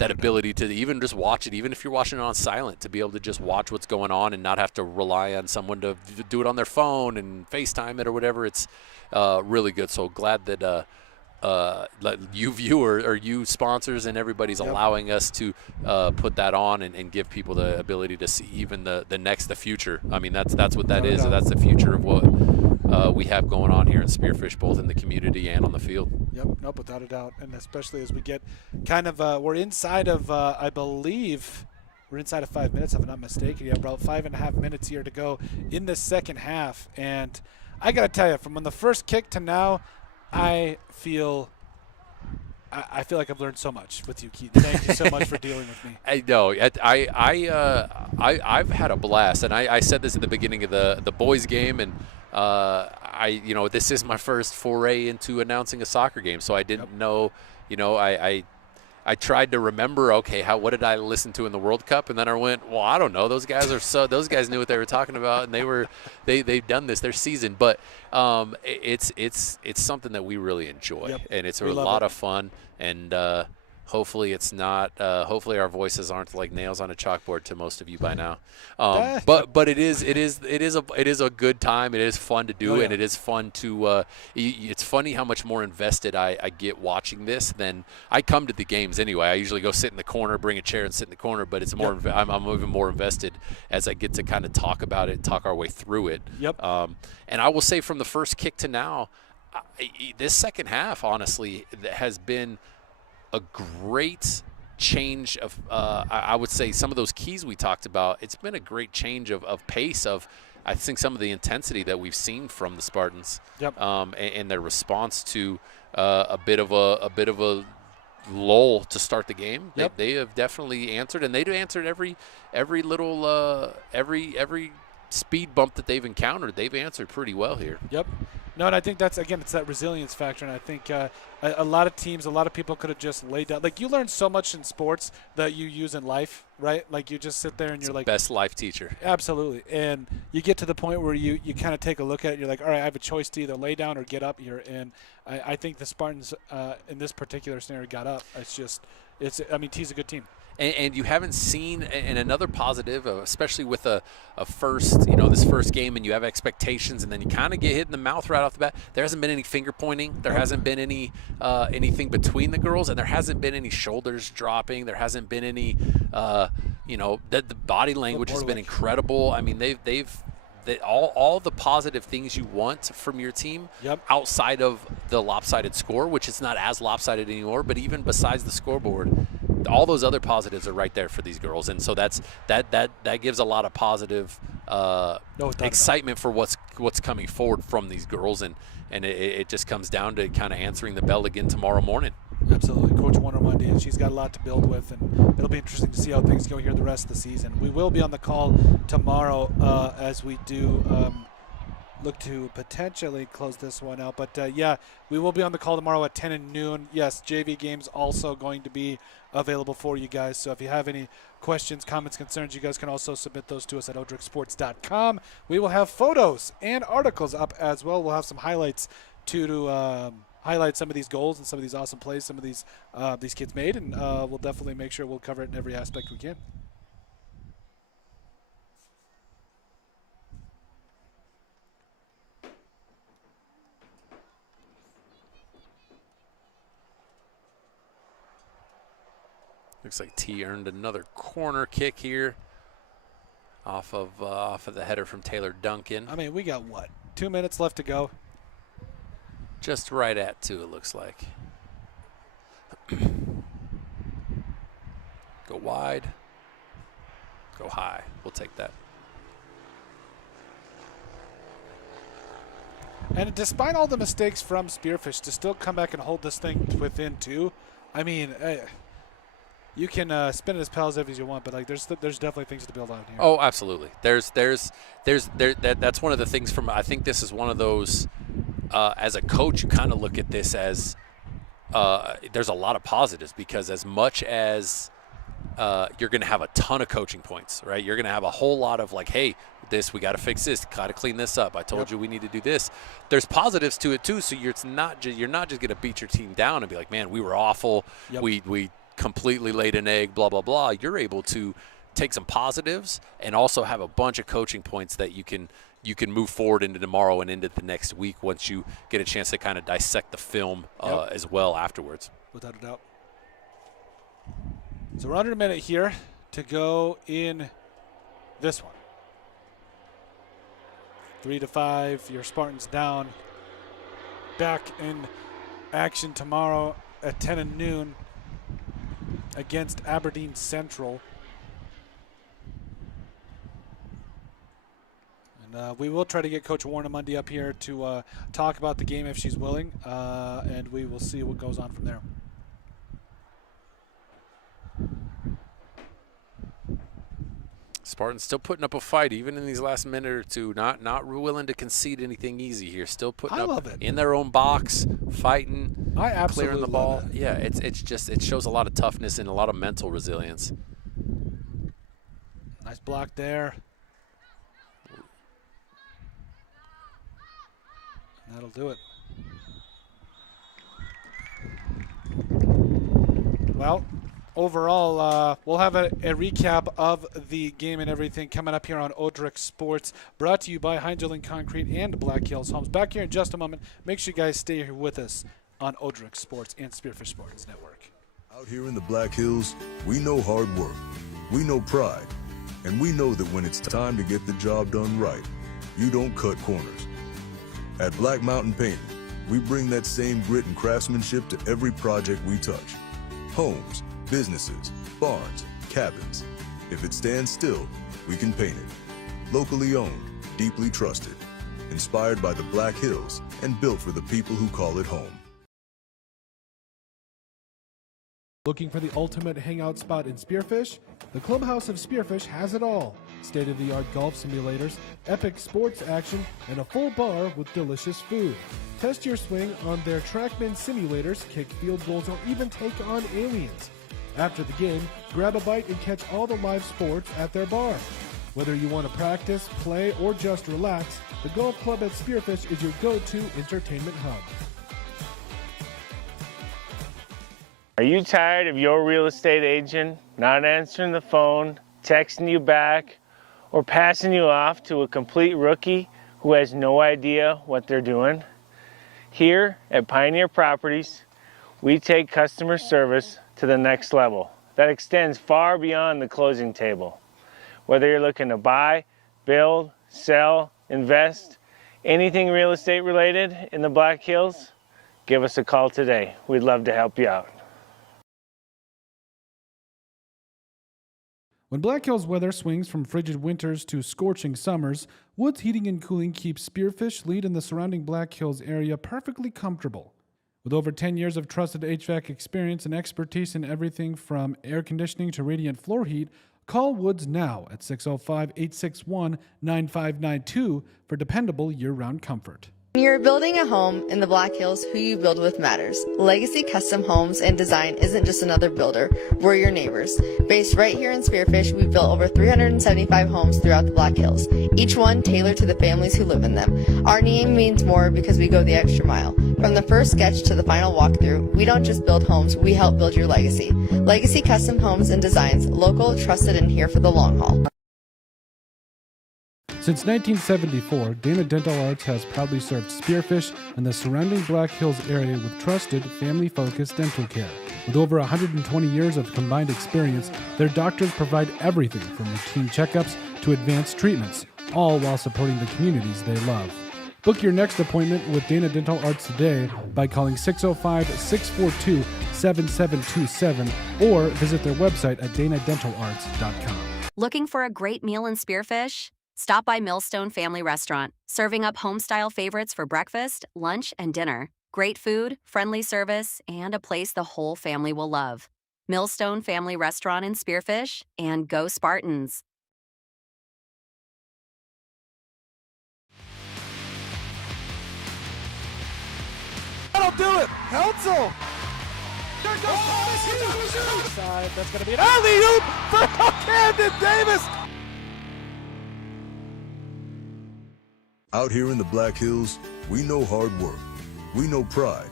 ability to even just watch it, even if you're watching it on silent, to be able to just watch what's going on and not have to rely on someone to do it on their phone and FaceTime it or whatever. It's really good. So glad that you viewer or you sponsors and everybody's allowing us to put that on and give people the ability to see even the future. I mean, that's what that is. That's the future of what we have going on here in Spearfish, both in the community and on the field. Yep, nope, without a doubt. And especially as we get kind of, we're inside of, I believe, we're inside of 5 minutes, if I'm not mistaken. You have about 5.5 minutes here to go in the second half. And I got to tell you, from when the first kick to now, I feel like I've learned so much with you, Keith. Thank you so much for dealing with me. I know. I've had a blast, and I said this at the beginning of the boys' game, and this is my first foray into announcing a soccer game, so I didn't know. I tried to remember, okay, what did I listen to in the World Cup? And then I went, well, I don't know. Those guys knew what they were talking about, and they've done this. They're seasoned, but it's something that we really enjoy, and it's a lot of fun. And hopefully it's not. Hopefully our voices aren't like nails on a chalkboard to most of you by now. But it is a good time. It is fun to do, and it is fun to. It's funny how much more invested I get watching this than I come to the games anyway. I usually go sit in the corner, bring a chair, and sit in the corner. But it's more. I'm even more invested as I get to kind of talk about it, talk our way through it. And I will say, from the first kick to now, this second half honestly has been a great change of I would say some of those keys we talked about. It's been a great change of pace of I think some of the intensity that we've seen from the Spartans and their response to a bit of a lull to start the game. They have definitely answered, and they've answered every little every speed bump that they've encountered. They've answered pretty well here. No, and I think it's that resilience factor, and I think a lot of teams, a lot of people could have just laid down. Like, you learn so much in sports that you use in life, right? Like, you just sit there and you're like – best life teacher. Absolutely. And you get to the point where you kind of take a look at it, and you're like, all right, I have a choice to either lay down or get up here. And I think the Spartans in this particular scenario got up. T's a good team. And you haven't seen, and another positive, especially with a first, this first game, and you have expectations, and then you kind of get hit in the mouth right off the bat. There hasn't been any finger pointing. There hasn't been any anything between the girls, and there hasn't been any shoulders dropping. There hasn't been any, the body language has been incredible. I mean, they've all the positive things you want from your team outside of the lopsided score, which is not as lopsided anymore, but even besides the scoreboard, all those other positives are right there for these girls, and so that gives a lot of positive excitement for what's coming forward from these girls, and it just comes down to kind of answering the bell again tomorrow morning. Absolutely. Coach Wonder Monday, and she's got a lot to build with, and it'll be interesting to see how things go here the rest of the season. We will be on the call tomorrow as we do look to potentially close this one out. But, we will be on the call tomorrow at 10 and noon. Yes, JV games also going to be available for you guys. So if you have any questions, comments, concerns, you guys can also submit those to us at odricksports.com. We will have photos and articles up as well. We'll have some highlights to highlight some of these goals and some of these awesome plays some of these kids made, and we'll definitely make sure we'll cover it in every aspect we can. Looks like T earned another corner kick here off of the header from Taylor Duncan. I mean, we got 2 minutes left to go. Just right at 2, it looks like. Go wide. Go high. We'll take that. And despite all the mistakes from Spearfish, to still come back and hold this thing within 2, I mean, you can spin it as positive as you want, but like there's definitely things to build on here. Oh, absolutely. That's one of the things from. I think this is one of those. As a coach, you kind of look at this as there's a lot of positives, because as much as you're going to have a ton of coaching points, right? You're going to have a whole lot of like, hey, we got to fix this, got to clean this up. I told you we need to do this. There's positives to it too. So you're not just going to beat your team down and be like, man, we were awful. Yep. We completely laid an egg, blah, blah, blah. You're able to take some positives and also have a bunch of coaching points that you can move forward into tomorrow and into the next week once you get a chance to kind of dissect the film as well afterwards. Without a doubt. So we're under a minute here to go in this one. 3-5, your Spartans down. Back in action tomorrow at 10 noon against Aberdeen Central. And we will try to get Coach Warner Mundy up here to talk about the game if she's willing, and we will see what goes on from there. Spartans still putting up a fight, even in these last minute or two. Not willing to concede anything easy here. Still putting up in their own box, fighting, I absolutely clearing the ball. love it. Yeah, it shows a lot of toughness and a lot of mental resilience. Nice block there. That'll do it. Well, overall, we'll have a recap of the game and everything coming up here on Odrick Sports, brought to you by Heinzelin Concrete and Black Hills Homes. Back here in just a moment. Make sure you guys stay here with us on Odrick Sports and Spearfish Spartans Network. Out here in the Black Hills, we know hard work, we know pride, and we know that when it's time to get the job done right, you don't cut corners. At Black Mountain Painting, we bring that same grit and craftsmanship to every project we touch. Homes, businesses, barns, cabins. If it stands still, we can paint it. Locally owned, deeply trusted, inspired by the Black Hills, and built for the people who call it home. Looking for the ultimate hangout spot in Spearfish? The Clubhouse of Spearfish has it all. State-of-the-art golf simulators, epic sports action, and a full bar with delicious food. Test your swing on their TrackMan simulators, kick field goals, or even take on aliens. After the game, grab a bite and catch all the live sports at their bar. Whether you want to practice, play, or just relax, the golf club at Spearfish is your go-to entertainment hub. Are you tired of your real estate agent not answering the phone, texting you back, or passing you off to a complete rookie who has no idea what they're doing? Here at Pioneer Properties, we take customer service to the next level that extends far beyond the closing table. Whether you're looking to buy, build, sell, invest, anything real estate related in the Black Hills, give us a call today. We'd love to help you out. When Black Hills weather swings from frigid winters to scorching summers, Woods Heating and Cooling keeps Spearfish, Lead, and the surrounding Black Hills area perfectly comfortable. With over 10 years of trusted HVAC experience and expertise in everything from air conditioning to radiant floor heat, call Woods now at 605-861-9592 for dependable year-round comfort. When you're building a home in the Black Hills, who you build with matters. Legacy Custom Homes and Design isn't just another builder, we're your neighbors. Based right here in Spearfish, we've built over 375 homes throughout the Black Hills, each one tailored to the families who live in them. Our name means more because we go the extra mile. From the first sketch to the final walkthrough, we don't just build homes, we help build your legacy. Legacy Custom Homes and Designs, local, trusted, and here for the long haul. Since 1974, Dana Dental Arts has proudly served Spearfish and the surrounding Black Hills area with trusted, family-focused dental care. With over 120 years of combined experience, their doctors provide everything from routine checkups to advanced treatments, all while supporting the communities they love. Book your next appointment with Dana Dental Arts today by calling 605-642-7727 or visit their website at danadentalarts.com. Looking for a great meal in Spearfish? Stop by Millstone Family Restaurant, serving up home-style favorites for breakfast, lunch, and dinner. Great food, friendly service, and a place the whole family will love. Millstone Family Restaurant in Spearfish, and go Spartans! That'll do it. Council. There goes side. That's going to be an alley-oop for Camden Davis. Out here in the Black Hills, we know hard work, we know pride,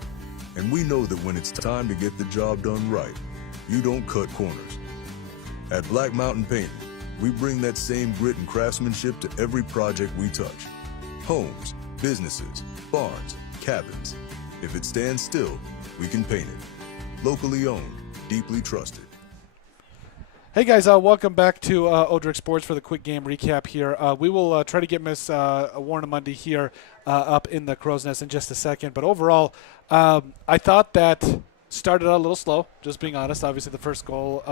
and we know that when it's time to get the job done right, you don't cut corners. At Black Mountain Painting, we bring that same grit and craftsmanship to every project we touch. Homes, businesses, barns, cabins. If it stands still, we can paint it. Locally owned, deeply trusted. Hey guys, welcome back to Odrick Sports for the quick game recap here. We will try to get Miss Warren Mundy here up in the crow's nest in just a second. But overall, I thought that started out a little slow, just being honest. Obviously, the first goal,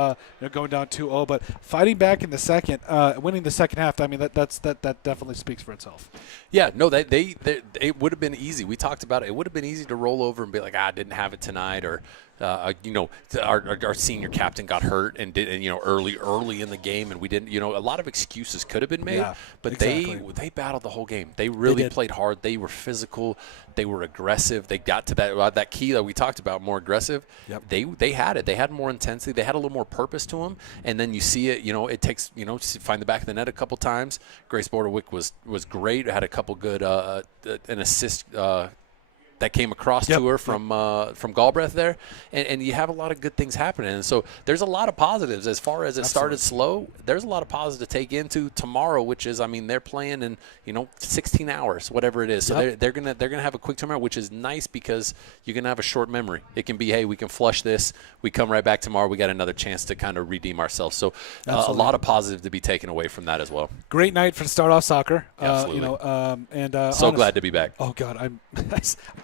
going down 2-0, but fighting back in the second, winning the second half. I mean, that definitely speaks for itself. Yeah, no, it would have been easy. We talked about it. It would have been easy to roll over and be like, I didn't have it tonight, or our senior captain got hurt and did, early in the game, and we didn't. A lot of excuses could have been made, but exactly. they battled the whole game. They really played hard. They were physical. They were aggressive. They got to that key that we talked about, more aggressive. Yep. They had it. They had more intensity. They had a little more purpose to them. And then you see it. It takes to find the back of the net a couple times. Grace Borderwick was great. Had a couple good an assist. That came across to her from Galbraith there, and you have a lot of good things happening. And so there's a lot of positives as far as it started slow. There's a lot of positives to take into tomorrow, which is, they're playing in 16 hours, whatever it is. So they're gonna have a quick turnaround, which is nice because you're gonna have a short memory. It can be, hey, we can flush this, we come right back tomorrow, we got another chance to kind of redeem ourselves. So a lot of positive to be taken away from that as well. Great night for start off soccer. Absolutely. So glad to be back. Oh God, I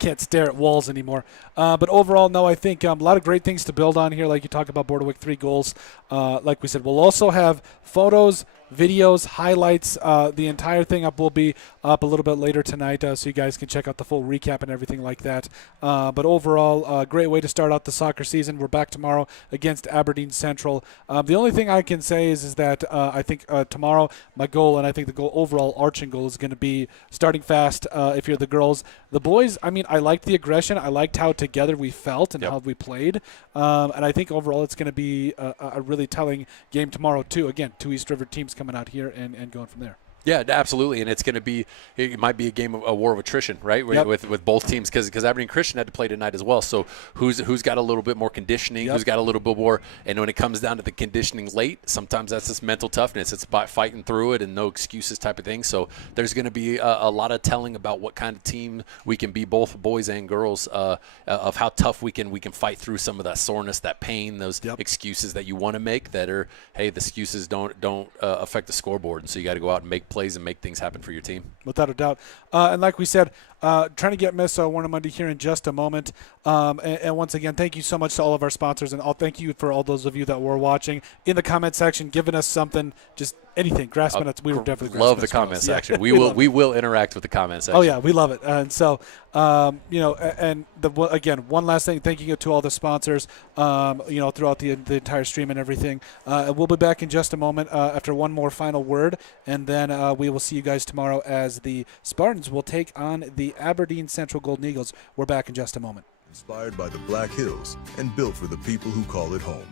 can't stare at walls anymore. But overall, no, I think a lot of great things to build on here. Like you talk about Borderwick, 3 goals. Like we said, we'll also have photos, videos, highlights. The entire thing will be up a little bit later tonight, so you guys can check out the full recap and everything like that. But overall, great way to start out the soccer season. We're back tomorrow against Aberdeen Central. The only thing I can say is that I think tomorrow my goal, and I think the goal overall arching goal, is going to be starting fast. If you're the girls, the boys, I liked the aggression. I liked how together we felt and how we played. And I think overall it's going to be a really telling game tomorrow too. Again, 2 East River teams coming out here and going from there. Yeah, absolutely, and it might be a war of attrition, right? With both teams, because Aberdeen Christian had to play tonight as well. So who's got a little bit more conditioning, who's got a little bit more, and when it comes down to the conditioning late, sometimes that's just mental toughness. It's about fighting through it and no excuses type of thing. So there's going to be a lot of telling about what kind of team we can be, both boys and girls, of how tough we can fight through some of that soreness, that pain, those excuses that you want to make that are, hey, the excuses don't affect the scoreboard, and so you got to go out and make plays and make things happen for your team. Without a doubt. And like we said, trying to get Miss Warren Mundy here in just a moment. And once again, thank you so much to all of our sponsors, and thank you for all those of you that were watching in the comment section, giving us something, just anything. Grass minutes, we were definitely love the comment section. Yeah, we will interact with the comment section. Oh yeah, we love it. And so again, one last thing, thank you to all the sponsors, throughout the entire stream and everything. We'll be back in just a moment after one more final word, and then we will see you guys tomorrow as the Spartans will take on the Aberdeen Central Golden Eagles. We're back in just a moment. Inspired by the Black Hills and built for the people who call it home.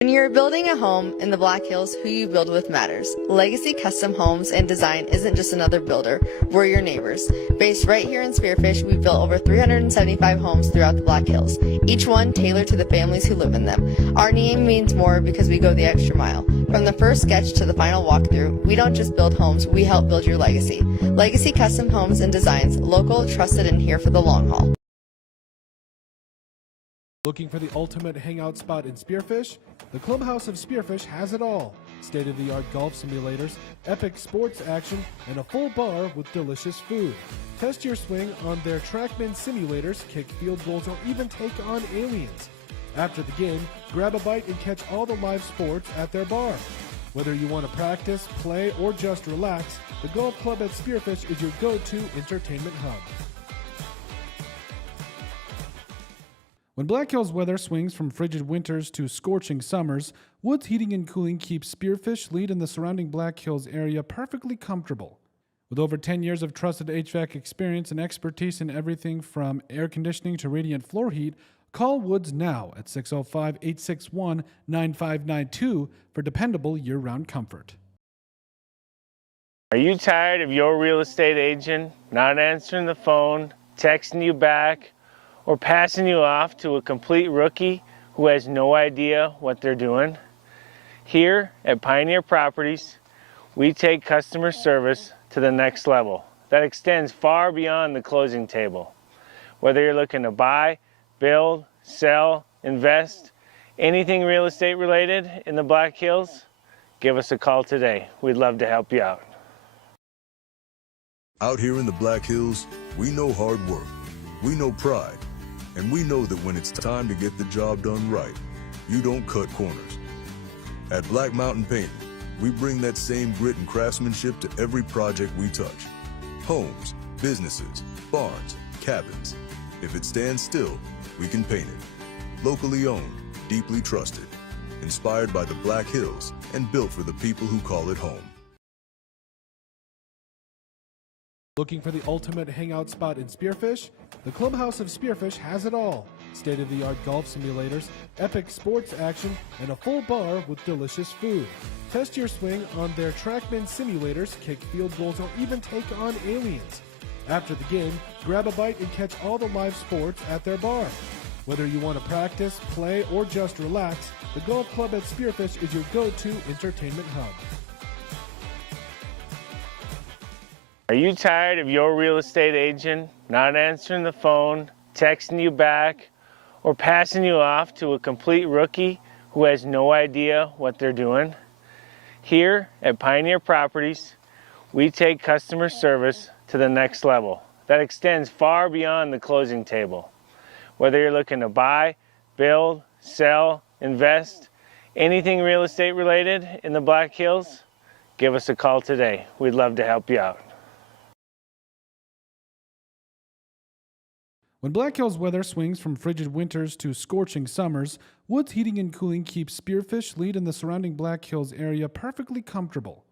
When you're building a home in the Black Hills, who you build with matters. Legacy Custom Homes and Design isn't just another builder, we're your neighbors. Based right here in Spearfish, we've built over 375 homes throughout the Black Hills, each one tailored to the families who live in them. Our name means more because we go the extra mile. From the first sketch to the final walkthrough, we don't just build homes, we help build your legacy. Legacy Custom Homes and Designs, local, trusted, and here for the long haul. Looking for the ultimate hangout spot in Spearfish? The Clubhouse of Spearfish has it all. state-of-the-art golf simulators, epic sports action, and a full bar with delicious food. Test your swing on their TrackMan simulators, kick field goals, or even take on aliens. After the game, grab a bite and catch all the live sports at their bar. Whether you want to practice, play, or just relax, the golf club at Spearfish is your go-to entertainment hub. When Black Hills weather swings from frigid winters to scorching summers, Woods Heating and Cooling keeps Spearfish Lead in the surrounding Black Hills area perfectly comfortable. With over 10 years of trusted HVAC experience and expertise in everything from air conditioning to radiant floor heat, call Woods now at 605-861-9592 for dependable year-round comfort. Are you tired of your real estate agent not answering the phone, texting you back, or passing you off to a complete rookie who has no idea what they're doing? Here at Pioneer Properties, we take customer service to the next level that extends far beyond the closing table. Whether you're looking to buy, build, sell, invest, anything real estate related in the Black Hills, give us a call today. We'd love to help you out. Out here in the Black Hills, we know hard work, we know pride, and we know that when it's time to get the job done right, you don't cut corners. At Black Mountain Painting, we bring that same grit and craftsmanship to every project we touch. Homes, businesses, barns, cabins. If it stands still, we can paint it. Locally owned, deeply trusted, inspired by the Black Hills, and built for the people who call it home. Looking for the ultimate hangout spot in Spearfish? The Clubhouse of Spearfish has it all. State-of-the-art golf simulators, epic sports action, and a full bar with delicious food. Test your swing on their TrackMan simulators, kick field goals, or even take on aliens. After the game, grab a bite and catch all the live sports at their bar. Whether you want to practice, play, or just relax, the golf club at Spearfish is your go-to entertainment hub. Are you tired of your real estate agent not answering the phone, texting you back, or passing you off to a complete rookie who has no idea what they're doing? Here at Pioneer Properties, we take customer service to the next level that extends far beyond the closing table. Whether you're looking to buy, build, sell, invest, anything real estate related in the Black Hills, give us a call today. We'd love to help you out. When Black Hills weather swings from frigid winters to scorching summers, Woods Heating and Cooling keeps Spearfish Lead in the surrounding Black Hills area perfectly comfortable.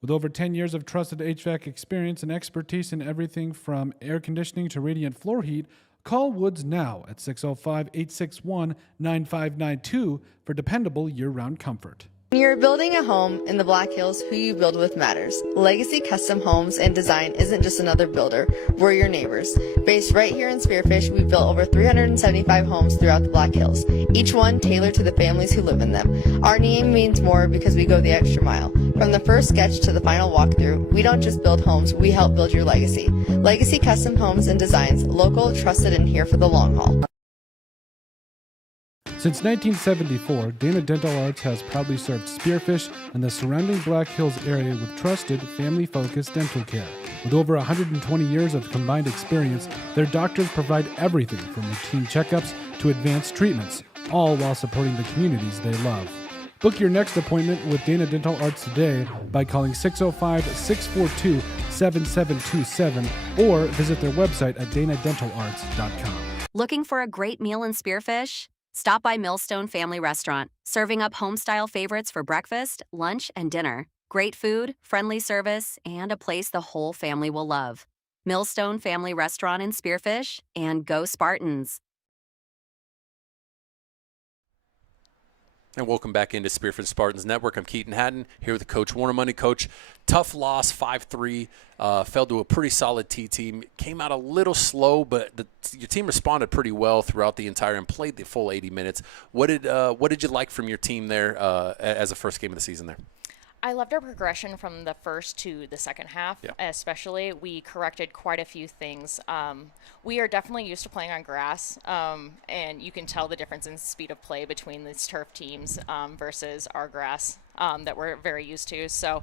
With over 10 years of trusted HVAC experience and expertise in everything from air conditioning to radiant floor heat, call Woods now at 605-861-9592 for dependable year-round comfort. When you're building a home in the Black Hills, who you build with matters. Legacy Custom Homes and Design isn't just another builder, we're your neighbors. Based right here in Spearfish, we've built over 375 homes throughout the Black Hills, each one tailored to the families who live in them. Our name means more because we go the extra mile. From the first sketch to the final walkthrough, we don't just build homes, we help build your legacy. Legacy Custom Homes and Designs, local, trusted, and here for the long haul. Since 1974, Dana Dental Arts has proudly served Spearfish and the surrounding Black Hills area with trusted, family-focused dental care. With over 120 years of combined experience, their doctors provide everything from routine checkups to advanced treatments, all while supporting the communities they love. Book your next appointment with Dana Dental Arts today by calling 605-642-7727 or visit their website at danadentalarts.com. Looking for a great meal in Spearfish? Stop by Millstone Family Restaurant, serving up home-style favorites for breakfast, lunch, and dinner. Great food, friendly service, and a place the whole family will love. Millstone Family Restaurant in Spearfish, and go Spartans! And welcome back into Spearfish Spartans Network. I'm Keaton Hatton here with Coach Warner Money. Coach, tough loss, 5-3. Fell to a pretty solid T team. Came out a little slow, but your team responded pretty well throughout the entire and played the full 80 minutes. What did you like from your team there as a first game of the season there? I loved our progression from the first to the second half, especially. We corrected quite a few things. We are definitely used to playing on grass, and you can tell the difference in speed of play between these turf teams versus our grass. that we're very used to. So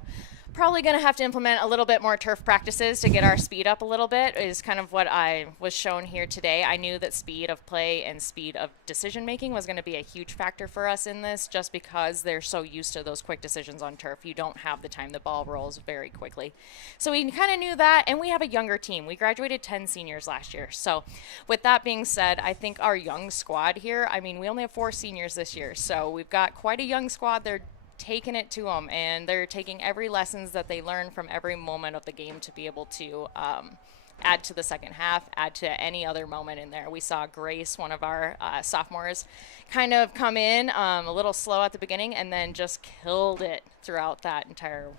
probably going to have to implement a little bit more turf practices to get our speed up a little bit is kind of what I was shown here today. I knew that speed of play and speed of decision making was going to be a huge factor for us in this, just because they're so used to those quick decisions on turf. You don't have the time. The ball rolls very quickly. So we kind of knew that, and we have a younger team. We graduated 10 seniors last year. So with that being said, I think our young squad here, I mean, we only have 4 seniors this year, so we've got quite a young squad. They're taking it to them, and they're taking every lessons that they learn from every moment of the game to be able to add to the second half, add to any other moment in there. We saw Grace, one of our sophomores, kind of come in a little slow at the beginning and then just killed it throughout that entire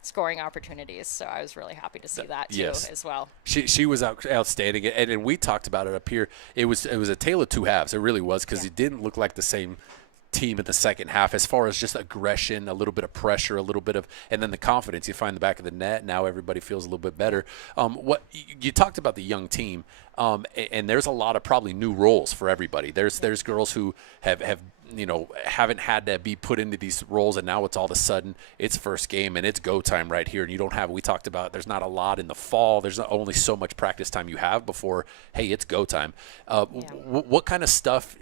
scoring opportunities. So I was really happy to see that too, as well. She was outstanding, and we talked about it up here. It was a tale of two halves. It really was, because it didn't look like the same team in the second half as far as just aggression, a little bit of pressure, a little bit of, and then the confidence. You find the back of the net. Now everybody feels a little bit better. What you talked about, the young team, and there's a lot of probably new roles for everybody. There's girls who haven't had to be put into these roles, and now it's all of a sudden it's first game and it's go time right here. And you don't have, we talked about, there's not a lot in the fall. There's not only so much practice time you have before, hey, it's go time. What kind of stuff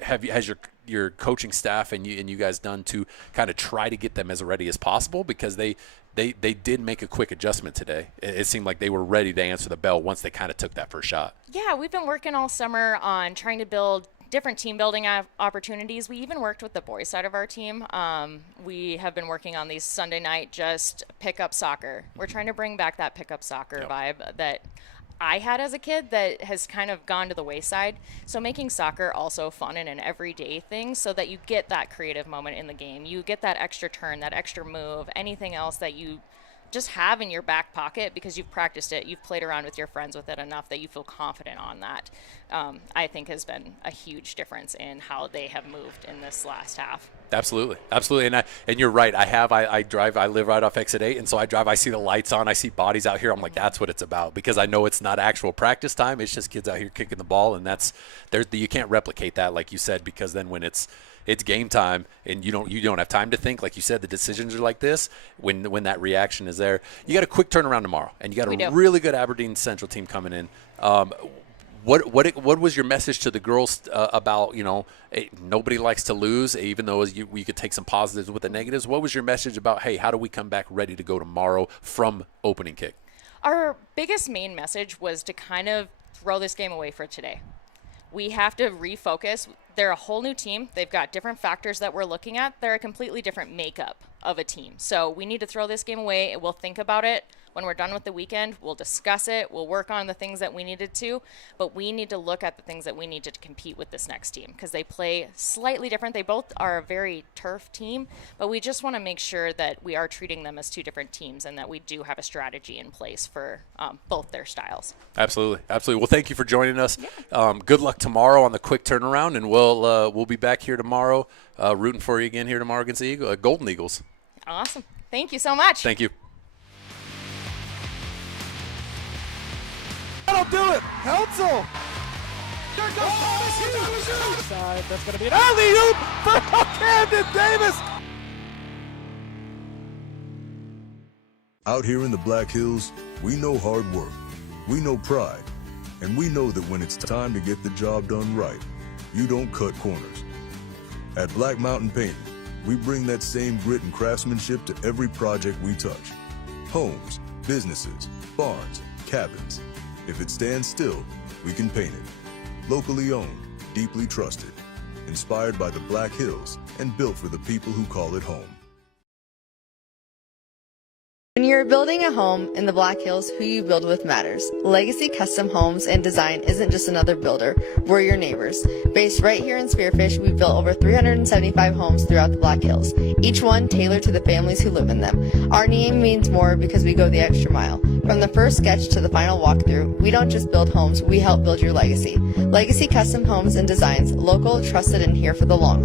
has your coaching staff and you guys done to kind of try to get them as ready as possible? Because they did make a quick adjustment today. It seemed like they were ready to answer the bell once they kind of took that first shot. Yeah, we've been working all summer on trying to build different team building opportunities. We even worked with the boys side of our team. We have been working on these Sunday night just pickup soccer. We're trying to bring back that pickup soccer vibe that I had as a kid that has kind of gone to the wayside. So making soccer also fun and an everyday thing, so that you get that creative moment in the game. You get that extra turn, that extra move, anything else that you just have in your back pocket because you've practiced it, you've played around with your friends with it enough that you feel confident on that. I think has been a huge difference in how they have moved in this last half. Absolutely. And you're right. I live right off exit 8, and so I drive, I see the lights on, I see bodies out here. I'm like, that's what it's about, because I know it's not actual practice time. It's just kids out here kicking the ball, and you can't replicate that, like you said, because then when it's game time and you don't have time to think, like you said, the decisions are like this, when that reaction is there. You got a quick turnaround tomorrow, and you got a really good Aberdeen Central team coming in. What was your message to the girls about, nobody likes to lose, even though we could take some positives with the negatives? What was your message about, hey, how do we come back ready to go tomorrow from opening kick? Our biggest main message was to kind of throw this game away for today. We have to refocus. They're a whole new team. They've got different factors that we're looking at. They're a completely different makeup of a team. So we need to throw this game away. We'll think about it when we're done with the weekend. We'll discuss it. We'll work on the things that we needed to, but we need to look at the things that we need to compete with this next team, because they play slightly different. They both are a very turf team, but we just want to make sure that we are treating them as two different teams and that we do have a strategy in place for both their styles. Absolutely. Well, thank you for joining us. Yeah. Good luck tomorrow on the quick turnaround, and we'll be back here tomorrow rooting for you again here tomorrow against the Golden Eagles. Awesome. Thank you so much. Thank you. That'll do it. Council. There goes Side. That's going to be an alley-oop for Camden Davis. Out here in the Black Hills, we know hard work, we know pride, and we know that when it's time to get the job done right, you don't cut corners. At Black Mountain Painting, we bring that same grit and craftsmanship to every project we touch. Homes, businesses, barns, cabins. If it stands still, we can paint it. Locally owned, deeply trusted, inspired by the Black Hills, and built for the people who call it home. When you're building a home in the Black Hills, who you build with matters. Legacy Custom Homes and Design isn't just another builder, we're your neighbors. Based right here in Spearfish, we've built over 375 homes throughout the Black Hills, each one tailored to the families who live in them. Our name means more because we go the extra mile. From the first sketch to the final walkthrough, we don't just build homes, we help build your legacy. Legacy Custom Homes and Designs, local, trusted, and here for the long haul.